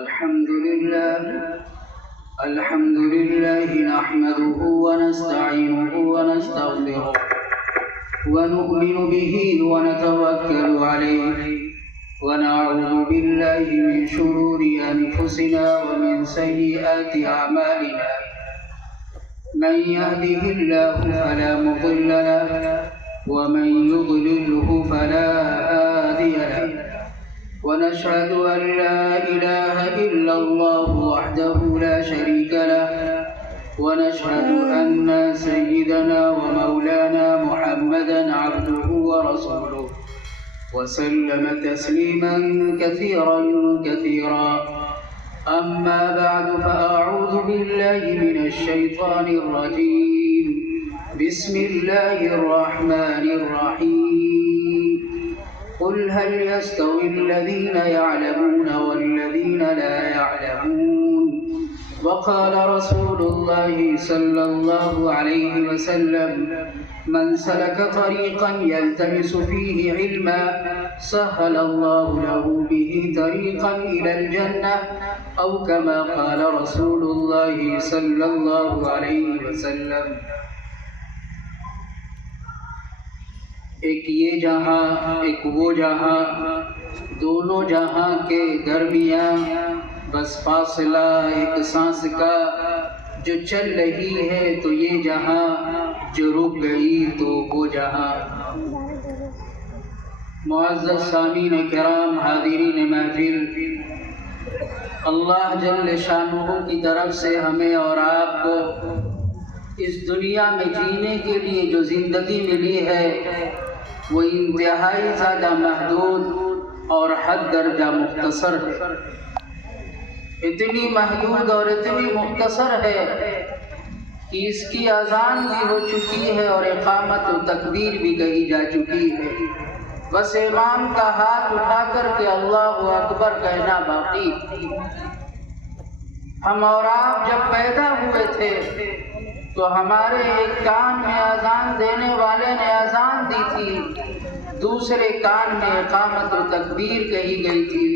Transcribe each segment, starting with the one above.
الحمد لله نحمده ونستعينه ونستغفره ونؤمن به ونتوكل عليه ونعوذ بالله من شرور أنفسنا ومن سيئات أعمالنا من يهده الله فلا مضل له ومن يضلله فلا هادي له ونشهد أن لا إله إلا الله وحده لا شريك له ونشهد أن سيدنا ومولانا محمدا عبده ورسوله وسلم تسليما كثيرا أما بعد فأعوذ بالله من الشيطان الرجيم بسم الله الرحمن الرحيم قل هل يستوي الذين يعلمون والذين لا يعلمون وقال رسول الله صلى الله عليه وسلم من سلك طريقا يلتمس فيه علما سهل الله له به طريقا إلى الجنة أو كما قال رسول الله صلى الله عليه وسلم. ایک یہ جہاں ایک وہ جہاں، دونوں جہاں کے درمیان بس فاصلہ ایک سانس کا، جو چل رہی ہے تو یہ جہاں، جو رک گئی تو وہ جہاں. معزز سامعین کرام، حاضرین محفل، اللہ جل شانہ کی طرف سے ہمیں اور آپ کو اس دنیا میں جینے کے لیے جو زندگی ملی ہے وہ انتہائی زیادہ محدود اور حد درجہ مختصر ہے. اتنی محدود اور اتنی مختصر ہے کہ اس کی اذان بھی ہو چکی ہے اور اقامت و تکبیر بھی کہی جا چکی ہے. بس امام کا ہاتھ اٹھا کر کے اللہ اکبر کہنا باقی. ہم اور آپ جب پیدا ہوئے تھے تو ہمارے ایک کان میں اذان دینے والے نے اذان دی تھی، دوسرے کان میں اقامت و تکبیر کہی گئی تھی.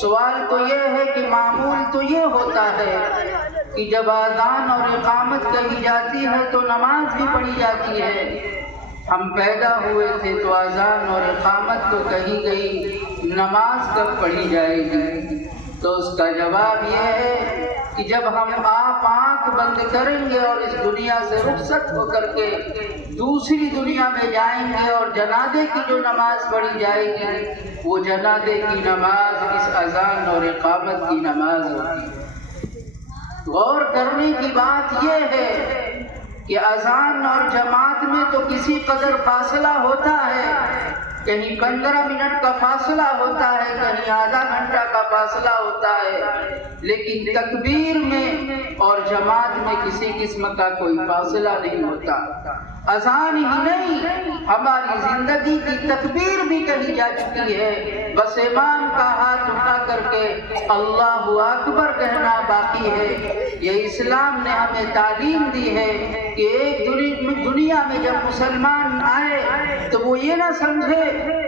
سوال تو یہ ہے کہ معمول تو یہ ہوتا ہے کہ جب اذان اور اقامت کہی جاتی ہے تو نماز بھی پڑھی جاتی ہے. ہم پیدا ہوئے تھے تو اذان اور اقامت تو کہی گئی، نماز کب پڑھی جائے گی؟ تو اس کا جواب یہ ہے کہ جب ہم آپ آنکھ بند کریں گے اور اس دنیا سے رخصت ہو کر کے دوسری دنیا میں جائیں گے اور جنازے کی جو نماز پڑھی جائے گی وہ جنازے کی نماز اس اذان اور اقامت کی نماز ہوگی. غور کرنے کی بات یہ ہے کہ اذان اور جماعت میں تو کسی قدر فاصلہ ہوتا ہے، کہیں 15 منٹ کا فاصلہ ہوتا ہے، کہیں آدھا گھنٹہ کا فاصلہ ہوتا ہے، لیکن تکبیر میں اور جماعت میں کسی قسم کا کوئی فاصلہ نہیں ہوتا. اذان ہی نہیں، ہماری زندگی کی تکبیر بھی کہی جا چکی ہے، بس امام کا ہاتھ اٹھا کر کے اللہ اکبر کہنا باقی ہے. یہ اسلام نے ہمیں تعلیم دی ہے کہ ایک دنیا میں جب مسلمان آئے تو وہ یہ نہ سمجھے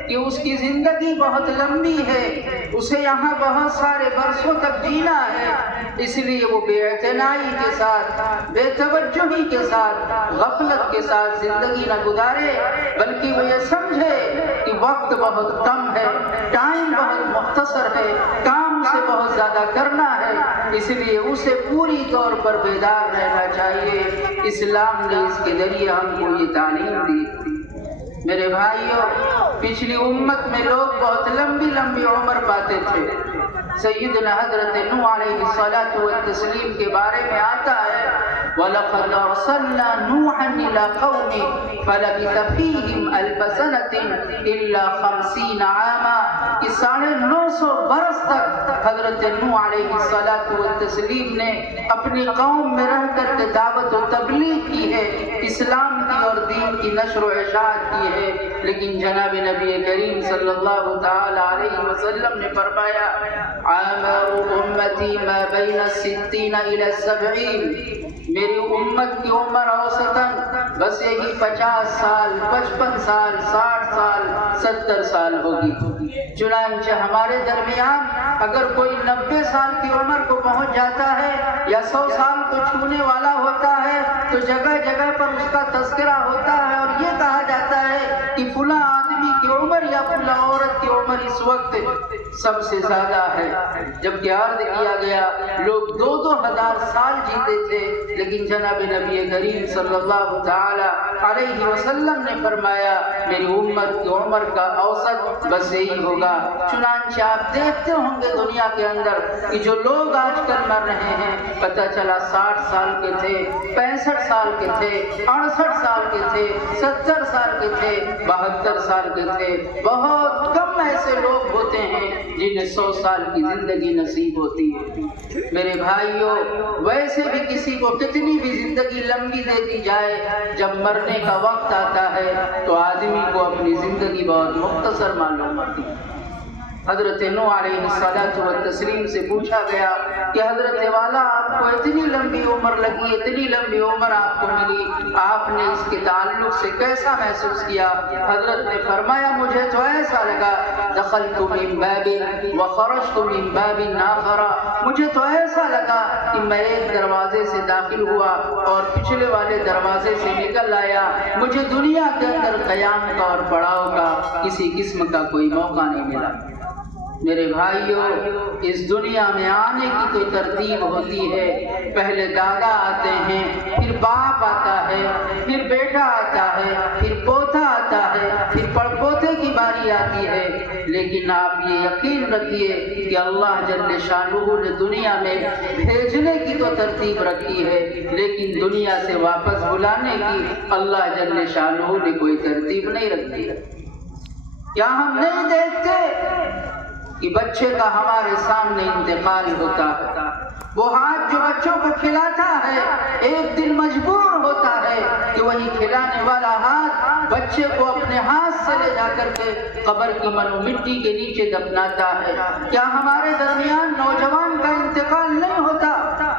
کہ اس کی زندگی بہت لمبی ہے، اسے یہاں بہت سارے برسوں تک جینا ہے، اس لیے وہ بے اعتنائی کے ساتھ، بے توجہی کے ساتھ، غفلت کے ساتھ زندگی نہ گزارے، بلکہ وہ یہ سمجھے کہ وقت بہت کم ہے، ٹائم بہت مختصر ہے، کام سے بہت زیادہ کرنا ہے، اس لیے اسے پوری طور پر بیدار رہنا چاہیے. اسلام نے اس کے ذریعے ہم کو یہ تعلیم دی. میرے بھائیوں، پچھلی امت میں لوگ بہت لمبی لمبی عمر پاتے تھے. سیدنا حضرت نوح علیہ الصلاۃ والتسلیم کے بارے میں آتا ہے وَلَقَدْ أَرْسَلْنَا نُوحًا إِلَىٰ قَوْمِهِ فَلَبِثَ فِيهِمْ أَلْفَ سَنَةٍ إِلَّا 50 عَامًا. کہ 950 برس تک حضرت نوح علیہ الصلاۃ والتسلیم نے اپنی قوم میں رہ کر کے دعوت و تبلیغ کی ہے، اسلام کی اور دین کی نشر و اشاعت کی ہے. لیکن جناب نبی کریم صلی اللہ تعالی علیہ وسلم نے فرمایا عامر امتی ما بین 60 الی 70. میری امت کی عمر اوسطاً بس یہی 50 سال 55 سال 60 سال 70 سال ہوگی۔ چنانچہ ہمارے درمیان اگر کوئی 90 سال کی عمر کو پہنچ جاتا ہے یا 100 سال کو چھونے والا ہوتا ہے تو جگہ جگہ پر اس کا تذکرہ ہوتا ہے اور یہ کہا جاتا ہے کہ فلاں آدمی کی عمر یا فلاں عورت کی عمر اس وقت سب سے زیادہ ہے، جبکہ عرض کیا گیا لوگ 2-2 ہزار سال جیتے تھے، لیکن جناب نبی کریم صلی اللہ تعالی علیہ وسلم نے فرمایا میری امت کی عمر کا اوسط بس یہی ہوگا۔ چنانچہ آپ دیکھتے ہوں گے دنیا کے اندر کہ جو لوگ آج کل مر رہے ہیں پتہ چلا 60 سال کے تھے، 65 سال کے تھے، 68 سال کے تھے، 70 سال کے تھے، 72 سال کے تھے۔ بہت کم ایسے لوگ ہوتے ہیں جنہیں 100 سال کی زندگی نصیب ہوتی ہے۔ میرے بھائیوں، ویسے بھی کسی کو کتنی بھی زندگی لمبی دے دی جائے، جب مرنے کا وقت آتا ہے تو آدمی کو اپنی زندگی بہت مختصر معلوم ہوتی ہے۔ حضرت نوح علیہ الصلاۃ والتسلیم سے پوچھا گیا کہ حضرت والا آپ کو اتنی لمبی عمر لگی، اتنی لمبی عمر آپ کو ملی، آپ نے اس کے تعلق سے کیسا محسوس کیا؟ حضرت نے فرمایا مجھے تو ایسا لگا دخلت من باب وخرجت من باب آخر، مجھے تو ایسا لگا کہ میں ایک دروازے سے داخل ہوا اور پچھلے والے دروازے سے نکل آیا، مجھے دنیا کے اندر قیام کا اور پڑاؤ کا کسی قسم کا کوئی موقع نہیں ملا۔ میرے بھائیوں، اس دنیا میں آنے کی کوئی ترتیب ہوتی ہے، پہلے دادا آتے ہیں، پھر باپ آتا ہے، پھر بیٹا آتا ہے، پھر پوتا آتا ہے، پھر پڑپوتے کی باری آتی ہے، لیکن آپ یہ یقین رکھیے کہ اللہ جل شانہ نے دنیا میں بھیجنے کی تو ترتیب رکھی ہے، لیکن دنیا سے واپس بلانے کی اللہ جل شانہ نے کوئی ترتیب نہیں رکھی ہے۔ کیا ہم نہیں دیکھتے کہ بچے کا ہمارے سامنے انتقال ہوتا ہے؟ وہ ہاتھ جو بچوں کو کھلاتا ہے ایک دن مجبور ہوتا ہے کہ وہی کھلانے والا ہاتھ بچے کو اپنے ہاتھ سے لے جا کر کے قبر کی منو مٹی کے نیچے دفناتا ہے۔ کیا ہمارے درمیان نوجوان کا انتقال نہیں ہوتا؟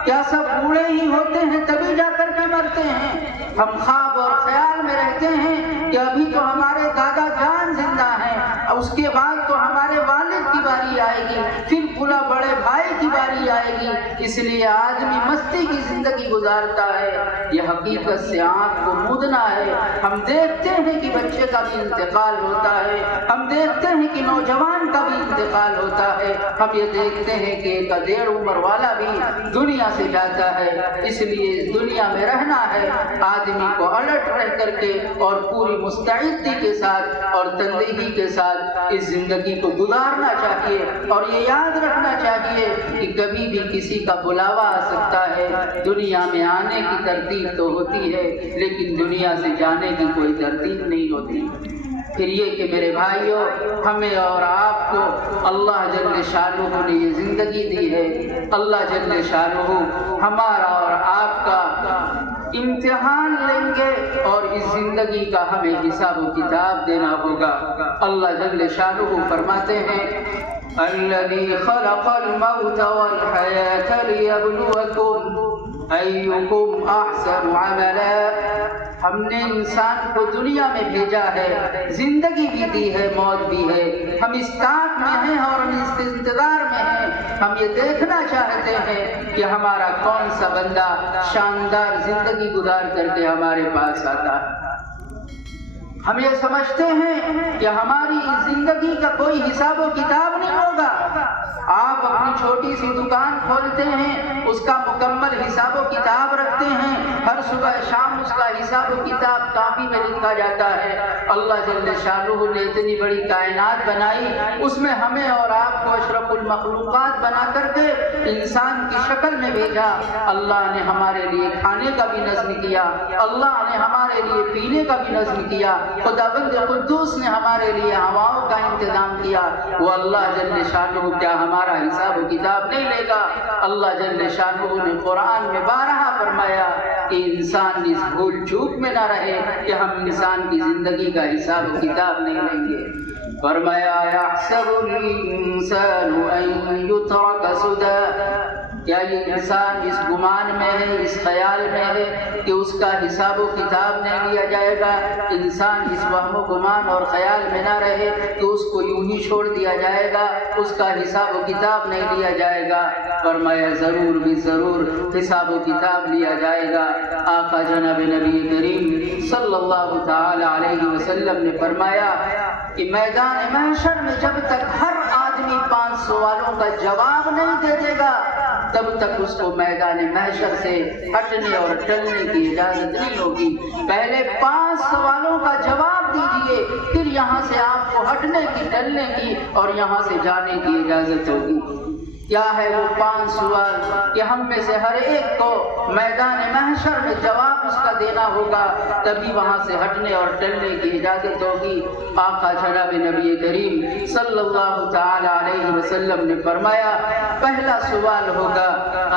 کیا سب بوڑھے ہی ہوتے ہیں تبھی جا کر کے مرتے ہیں؟ ہم خواب اور خیال میں رہتے ہیں کہ ابھی تو ہمارے دادا جان زندہ ہیں، اس کے بعد تو ہمارے والد کی باری آئے گی، پھر پورا بڑے بھائی کی باری آئے گی، اس لیے آدمی مستی کی زندگی گزارتا ہے۔ یہ حقیقت سے آنکھ کو مودنا ہے۔ ہم دیکھتے ہیں کہ بچے کا بھی انتقال ہوتا ہے، ہم دیکھتے ہیں کہ نوجوان کا بھی انتقال ہوتا ہے، ہم یہ دیکھتے ہیں کہ ایک ادھیڑ عمر والا بھی دنیا سے جاتا ہے۔ اس لیے اس دنیا میں رہنا ہے آدمی کو الرٹ رہ کر کے اور پوری مستعدی کے ساتھ اور تندہی کے ساتھ اس زندگی کو گزارنا چاہیے، اور یہ یاد رکھنا چاہیے کہ کبھی بھی کسی کا بلاوا آ سکتا ہے۔ دنیا میں آنے کی ترتیب تو ہوتی ہے لیکن دنیا سے جانے کی کوئی ترتیب نہیں ہوتی۔ پھر یہ کہ میرے بھائیوں، ہمیں اور آپ کو اللہ جل شانہ نے یہ زندگی دی ہے۔ اللہ جل شانہ ہمارا اور آپ کا امتحان لیں گے اور اس زندگی کا ہمیں حساب و کتاب دینا ہوگا۔ اللہ جل شانہ فرماتے ہیں الذی خلق الموت والحیاة لیبلوکم ایکم احسن عملا، ہم نے انسان کو دنیا میں بھیجا ہے، زندگی بھی دی ہے، موت بھی ہے، ہم اس طاق میں ہیں اور ہم اس انتظار میں ہیں، ہم یہ دیکھنا چاہتے ہیں کہ ہمارا کون سا بندہ شاندار زندگی گزار کر کے ہمارے پاس آتا ہے۔ ہم یہ سمجھتے ہیں کہ ہماری اس زندگی کا کوئی حساب و کتاب نہیں ہوگا۔ آپ اپنی چھوٹی سی دکان کھولتے ہیں، اس کا مکمل حساب و کتاب رکھتے ہیں، ہر صبح شام اس کا حساب و کتاب کاپی میں لکھا جاتا ہے۔ اللہ جل شانہ نے اتنی بڑی کائنات بنائی، اس میں ہمیں اور آپ کو اشرف المخلوقات بنا کر کے انسان کی شکل میں بھیجا۔ اللہ نے ہمارے لیے کھانے کا بھی نظم کیا، اللہ نے ہمارے لیے پینے کا بھی نظم کیا، خداوند قدوس نے ہمارے لیے ہواؤں کا انتظام کیا۔ وہ اللہ جل شانہ کیا ہمارا حساب و کتاب نہیں لے گا؟ اللہ جل شانہ نے قرآن میں بارہا فرمایا کہ انسان اس بھول چوک میں نہ رہے کہ ہم انسان کی زندگی کا حساب و کتاب نہیں لیں گے۔ فرمایا یحسب الانسان ان یترک سدی، کیا یہ انسان اس گمان میں ہے، اس خیال میں ہے کہ اس کا حساب و کتاب نہیں لیا جائے گا؟ انسان اس وہم و گمان اور خیال میں نہ رہے کہ اس کو یوں ہی چھوڑ دیا جائے گا، اس کا حساب و کتاب نہیں لیا جائے گا۔ فرمایا ضرور بھی ضرور حساب و کتاب لیا جائے گا۔ آقا جناب نبی کریم صلی اللہ تعالی علیہ وسلم نے فرمایا کہ میدان محشر میں جب تک ہر آدمی 5 سوالوں کا جواب نہیں دے دے گا تب تک اس کو میدان محشر سے ہٹنے اور ٹلنے کی اجازت نہیں ہوگی۔ پہلے 5 سوالوں کا جواب دیجئے، پھر یہاں سے آپ کو ہٹنے کی، ٹلنے کی اور یہاں سے جانے کی اجازت ہوگی۔ کیا ہے وہ 5 سوال کہ ہم میں سے ہر ایک کو میدان محشر میں جواب اس کا دینا ہوگا، تبھی وہاں سے ہٹنے اور ٹلنے کی اجازت ہوگی۔ آقا جناب نبی کریم صلی اللہ تعالی علیہ وسلم نے فرمایا پہلا سوال ہوگا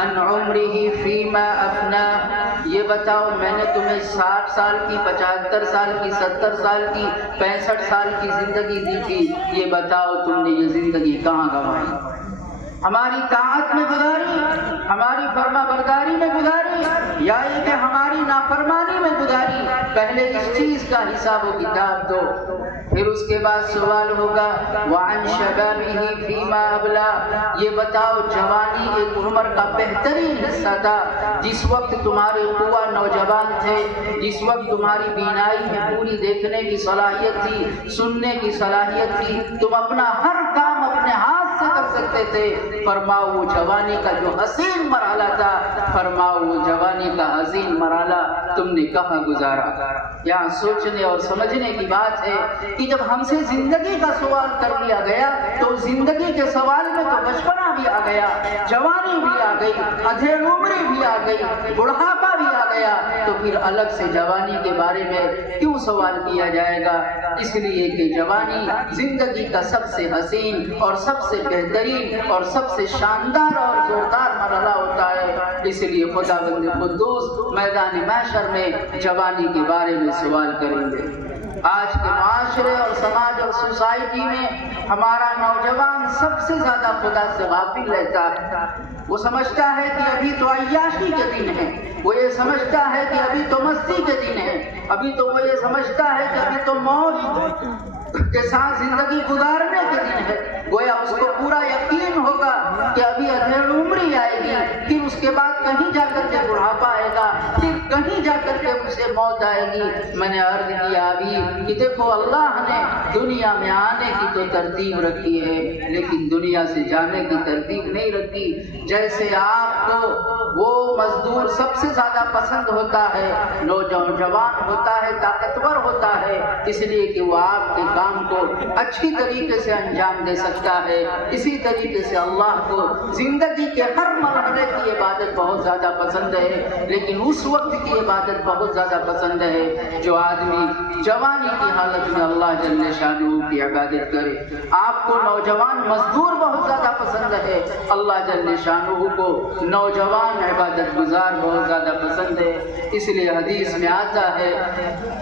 ان عمرہ فیما افنا، یہ بتاؤ میں نے تمہیں 60 سال کی، 75 سال کی، 70 سال کی، 65 سال کی زندگی دی تھی، یہ بتاؤ تم نے یہ زندگی کہاں گنوائی؟ ہماری طاعت میں گزاری، ہماری فرما برداری میں گزاری، یا یہ کہ ہماری نافرمانی میں گزاری؟ پہلے اس چیز کا حساب و کتاب دو۔ پھر اس کے بعد سوال ہوگا وعن شبابہ فیما ابلا، یہ بتاؤ جوانی ایک عمر کا بہترین حصہ تھا، جس وقت تمہارے قوہ نوجوان تھے، جس وقت تمہاری بینائی میں پوری دیکھنے کی صلاحیت تھی، سننے کی صلاحیت تھی، تم اپنا ہر کام اپنے ہاتھ سے کر سکتے تھے۔ فرماؤ وہ جوانی کا جو حسین مرحلہ تھا، فرماؤ وہ جوانی کا حسین مرحلہ تم نے کہاں گزارا؟ یہاں سوچنے اور سمجھنے کی بات ہے کہ جب ہم سے زندگی کا سوال کر لیا گیا تو زندگی کے سوال میں تو بچپنا بھی آ گیا، جوانی بھی آ گئی، ادھیڑ عمری بھی آ گئی، بڑھاپا بھی آ گیا، تو پھر الگ سے جوانی کے بارے میں کیوں سوال کیا جائے گا؟ اس لیے کہ جوانی زندگی کا سب سے حسین اور سب سے بہترین اور سب سے شاندار اور زوردار مرحلہ ہوتا ہے۔ اس لیے خداوند قدوس میدان محشر میں جوانی کے بارے میں سوال کریں گے۔ آج کے معاشرے اور سماج اور سوسائٹی میں ہمارا نوجوان سب سے زیادہ خدا سے غافل رہتا ہے۔ وہ سمجھتا ہے کہ ابھی تو عیاشی کے دن ہے، وہ یہ سمجھتا ہے کہ ابھی تو مستی کے دن ہے، ابھی تو وہ یہ سمجھتا ہے کہ ابھی تو موج کے ساتھ زندگی گزارنے کے دن ہے۔ گویا اس کو پورا یقین ہوگا کہ ابھی ادھیڑ عمری آئے گی، پھر اس کے بعد کہیں جا کر کے بڑھاپا آئے گا، پھر کہیں جا کر کے اسے موت آئے گی۔ میں نے عرض کیا ابھی کہ دیکھو اللہ نے دنیا میں آنے کی تو ترتیب رکھی ہے، لیکن دنیا سے جانے کی ترتیب نہیں رکھی۔ جیسے آپ کو وہ مزدور سب سے زیادہ پسند ہوتا ہے، نوجوان ہوتا ہے، طاقتور ہوتا ہے، اس لیے کہ وہ آپ کے کام کو اچھی طریقے سے انجام دے سکتا ہے، اسی طریقے سے اللہ کو زندگی کے ہر مرحلے کی عبادت بہت زیادہ پسند ہے، لیکن اس وقت کی عبادت بہت زیادہ پسند ہے جو آدمی جوانی کی حالت میں اللہ جل شانہ کی عبادت کرے۔ آپ کو نوجوان مزدور بہت زیادہ پسند ہے، اللہ جل شانہ کو نوجوان عبادت گزار بہت زیادہ پسند ہے۔ اس لیے حدیث میں آتا ہے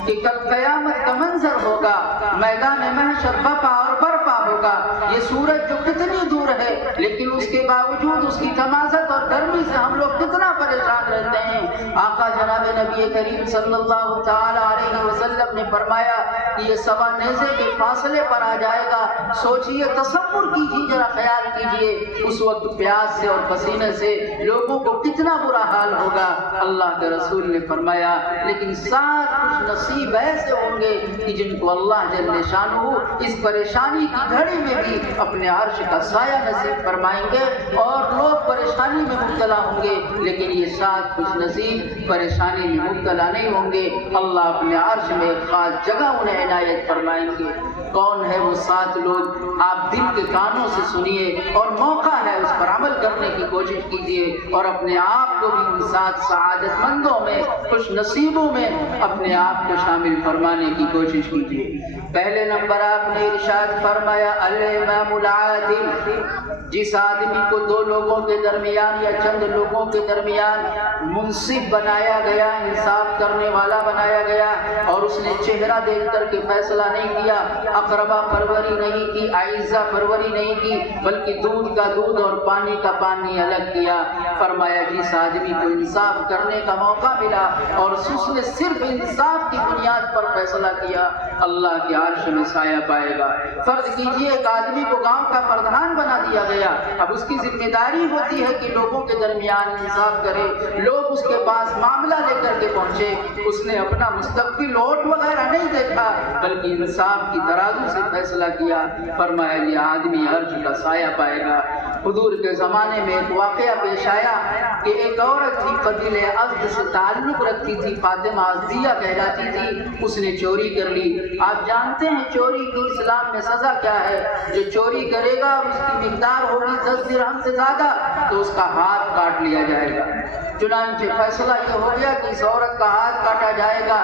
کہ کل قیامت کا منظر ہوگا، میدان محشر بپا اور برپا ہوگا، یہ سورج جو کتنی دور ہے لیکن اس کے باوجود اس کی تمازت اور گرمی سے ہم لوگ کتنا پریشان رہتے ہیں۔ آقا جناب نبی کریم صلی اللہ تعالی علیہ وسلم نے فرمایا کہ یہ 1.25 نیزے کے فاصلے پر آ جائے گا۔ سوچئے، تصور کیجیے، ذرا خیال کیجیے، اس وقت پیاس سے اور پسینے سے لوگوں کو کتنا برا حال ہوگا۔ اللہ کے رسول نے فرمایا لیکن 7 خوش نصیب ایسے ہوں گے کہ جن کو اللہ جل شانہ اس پریشانی کی گھڑی میں بھی اپنے عرش کا سایہ نصیب فرمائیں گے، اور لوگ پریشانی میں مبتلا ہوں گے لیکن یہ 7 خوش نصیب پریشانی میں مبتلا نہیں ہوں گے، اللہ اپنے عرش میں خاص جگہ انہیں عنایت فرمائیں گے۔ کون ہے وہ 7 لوگ؟ آپ دل کے کانوں سے سنیے اور موقع ہے اس پر عمل کرنے کی کوشش کیجیے اور اپنے آپ کو بھی ان 7 سعادت مندوں میں، خوش نصیبوں میں اپنے آپ کو شامل فرمانے کی کوشش کیجیے۔ پہلے نمبر آپ نے ارشاد فرمایا الامام العادل، جس آدمی کو 2 لوگوں کے درمیان یا چند لوگوں کے درمیان منصف بنایا گیا، انصاف کرنے والا بنایا گیا، اور اس نے چہرہ دیکھ کر کے فیصلہ نہیں کیا، اقربا پروری نہیں کی، اعزہ پروری پروری نہیں کی بلکہ دودھ کا دودھ اور پانی کا پانی الگ کیا۔ فرمایا جس آدمی کو انصاف کرنے کا موقع ملا اور اس نے صرف انصاف کی بنیاد پر فیصلہ کیا، اللہ کے عرش میں سایہ پائے گا۔ فرض کیجئے ایک آدمی کو گاؤں کا پردھان بنا دیا گیا، اب اس کی ذمہ داری ہوتی ہے کہ لوگوں کے درمیان انصاف کرے۔ لوگ اس کے پاس معاملہ لے کر کے پہنچے، اس نے اپنا مستقبل ووٹ وغیرہ نہیں دیکھا بلکہ انصاف کی ترازو سے فیصلہ کیا۔ فرمایا یہ آدمی عرش کا سایہ پائے گا۔ حضور کے زمانے میں ایک واقعہ پیش آیا کہ ایک عورت تھی، قبیلہ ازد سے تعلق رکھتی تھی، فاطمہ ازدیہ کہلاتی تھی، اس نے چوری کر لی۔ آپ جانتے ہیں چوری کی اسلام میں سزا کیا ہے؟ جو چوری کرے گا اور اس کی مقدار ہوگی 10 درہم سے زیادہ تو اس کا ہاتھ کاٹ لیا جائے گا۔ چنانچہ فیصلہ یہ ہو گیا کہ اس عورت کا ہاتھ کاٹا جائے گا۔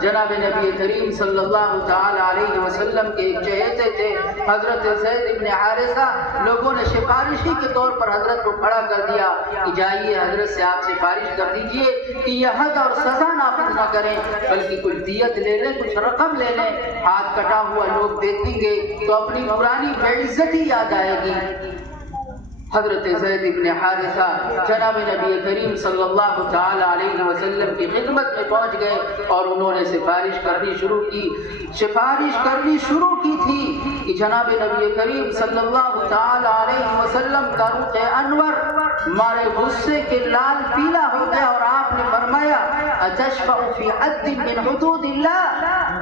جناب نبی کریم صلی اللہ تعالی علیہ وسلم کے ایک چہیتے تھے حضرت زید بن حارثہ، لوگوں نے سفارشی کے طور پر حضرت کو کھڑا کر دیا کہ جائیے حضرت سے آپ سفارش کر دیجئے کہ یہ حد اور سزا نافذ نہ کریں بلکہ کچھ دیت لے لیں، کچھ رقم لے لیں۔ ہاتھ کٹا ہوا لوگ دیکھیں گے تو اپنی پرانی بے عزتی یاد آئے گی۔ حضرت زید بن حارثہ جناب نبی کریم صلی اللہ تعالی علیہ وسلم کی خدمت میں پہنچ گئے اور انہوں نے سفارش کرنی شروع کی تھی کہ جناب نبی کریم صلی اللہ تعالی علیہ وسلم کا رخ انور مارے غصے کے لال پیلا ہو گیا اور آپ نے فرمایا اتشفع فی حد من حدود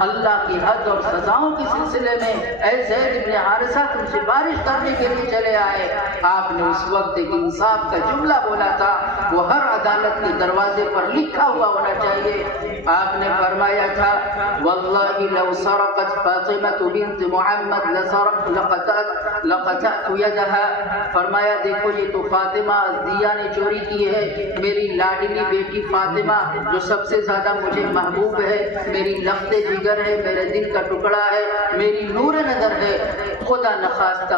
اللہ کی حد اور سزاؤں کے سلسلے میں اے زید بن حارثہ تم سفارش کرنے کے لیے چلے آئے؟ آپ نے اس وقت ایک انصاف کا جملہ بولا تھا، وہ ہر عدالت کے دروازے پر لکھا ہوا ہونا چاہیے۔ آپ نے فرمایا تھا واللہ لو سرقت فاطمہ بنت محمد لقطعت یدها، فرمایا دیکھو یہ تو فاطمہ ازدیہ نے چوری کی ہے، میری لاڈلی بیٹی فاطمہ جو سب سے زیادہ مجھے محبوب ہے، میری لخت جگر ہے، میرے دل کا ٹکڑا ہے، میری نور نظر ہے، خدا نخواستہ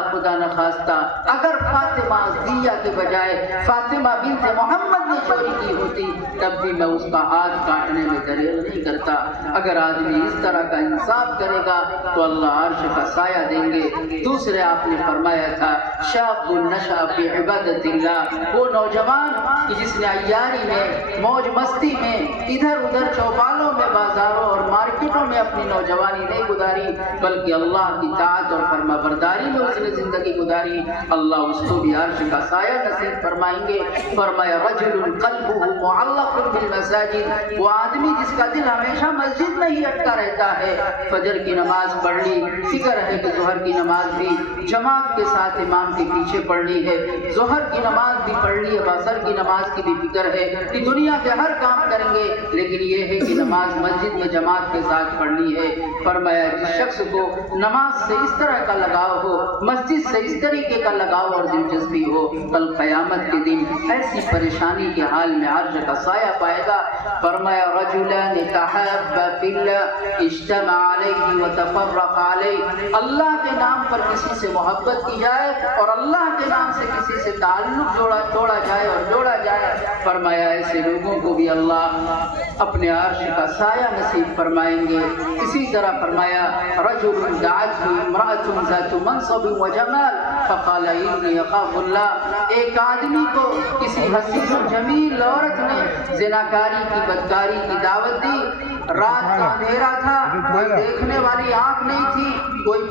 اگر فاطمہ ازدیہ کے بجائے فاطمہ بنت محمد نے چوری کی ہوتی تب بھی میں اس کا ہاتھ کاٹنے میں دریغ نہیں کرتا۔ اگر آدمی اس طرح کا انصاف کرے گا تو اللہ عرش کا سایہ دیں گے۔ دوسرے آپ نے فرمایا تھا شاب نشأ فی عبادت اللہ، وہ نوجوان کہ جس نے عیاری میں موج مستی میں ادھر ادھر چوپالوں میں بازاروں اور مارکیٹوں میں اپنی نوجوانی نہیں گزاری بلکہ اللہ کی طاعت اور فرما برداری میں اس نے زندگی گزاری، اللہ اس کو بھی عرش کا سایہ نصیب فرمائیں گے۔ فرمایا رجل قلبہ معلق بالمساجد، وہ آدمی جس کا دل ہمیشہ مسجد میں ہی اٹکا رہتا ہے، فجر کی نماز پڑھ لی، فکر ہے کہ ظہر کی نماز بھی جماعت کے ساتھ امام کے پیچھے پڑھنی ہے، ظہر کی نماز بھی پڑھ لی، اب عصر کی نماز کی بھی فکر ہے کہ دنیا کے ہر کام کریں گے لیکن یہ ہے کہ نماز مسجد میں جماعت کے ساتھ پڑھنی ہے۔ فرمایا جس شخص کو نماز سے اس طرح کا لگاؤ ہو، مسجد سے اس طریقے کا لگاؤ اور دلچسپی ہو، کل قیامت کے دن ایسی پریشانی کے حال میں عرش کا سایہ پائے گا۔ فرمایا رجلان تحابا فی اللہ اجتمع علیہ وتفرق علیہ، اللہ کے نام پر کسی سے محبت کی جائے اور اللہ کے نام سے کسی سے تعلق توڑا جائے اور جوڑا جائے، فرمایا ایسے لوگوں کو بھی اللہ اپنے عرش کا سایہ نصیب فرمائیں گے۔ اسی طرح فرمایا رجل دعته امرأة ذات منصب وجمال فقال انی اخاف اللہ، ایک آدمی کو کسی حسین و جمیل عورت نے زناکاری کی بدکاری کی دعوت دی، رات کا اندھیرا تھا، کوئی دیکھنے والی آنکھ نہیں تھی، کوئی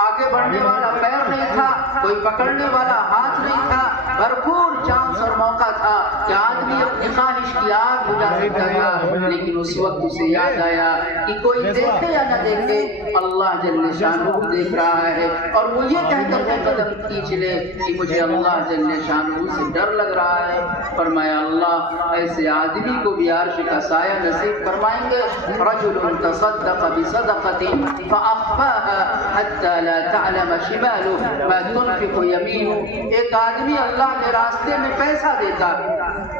آگے بڑھنے والا پیر نہیں تھا، کوئی پکڑنے والا ہاتھ نہیں تھا، بھرپور چانس اور موقع تھا کہ آدمی اپنی خواہش کی آگ بجھا سکتا تھا، لیکن اس وقت اسے یاد آیا کہ کوئی دیکھے یا نہ دیکھے اللہ جل شانہ دیکھ رہا ہے اور وہ یہ کہہ کر کے قدم کھینچ لے کہ مجھے اللہ جل شانہ سے ڈر لگ رہا ہے۔ فرمایا اللہ ایسے آدمی کو بھی عرش کا سایہ نصیب فرمائیں گے۔ رجل تصدق بصدقة فأخفاها حتى لا تعلم شماله ما تنفق يمينه، ایک آدمی اللہ کے راستے میں پیسہ دیتا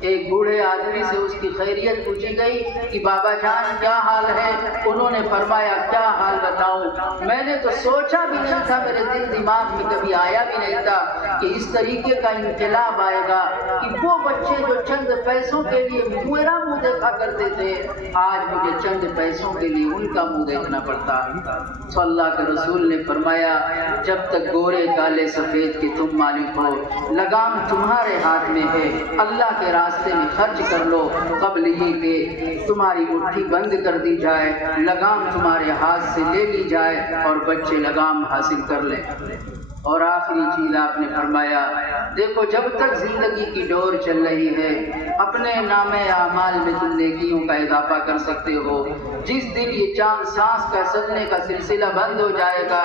ایک بوڑھے آدمی سے اس کی خیریت پوچھی گئی کہ بابا جان کیا حال ہے؟ انہوں نے فرمایا کیا حال بتاؤں، میں نے تو سوچا بھی نہیں تھا، میرے دل دماغ میں کبھی آیا بھی نہیں تھا کہ اس طریقے کا انقلاب آئے گا کہ وہ بچے جو چند پیسوں کے لیے میرا منہ دیکھا کرتے تھے، آج مجھے چند پیسوں کے لیے ان کا منہ دیکھنا پڑتا۔ تو اللہ کے رسول نے فرمایا جب تک گورے کالے سفید کے تم مالک ہو، لگام تمہارے ہاتھ میں ہے، اللہ کے راستے میں خرچ کر لو قبل یہ کہ تمہاری مٹھی بند کر دی جائے، لگام تمہارے ہاتھ سے لے لی جائے اور بچے لگام حاصل کر لیں۔ اور آخری چیز آپ نے فرمایا دیکھو جب تک زندگی کی ڈور چل رہی ہے اپنے نام اعمال میں تم نیکیوں کا اضافہ کر سکتے ہو، جس دن یہ چاند سانس کا چلنے کا سلسلہ بند ہو جائے گا،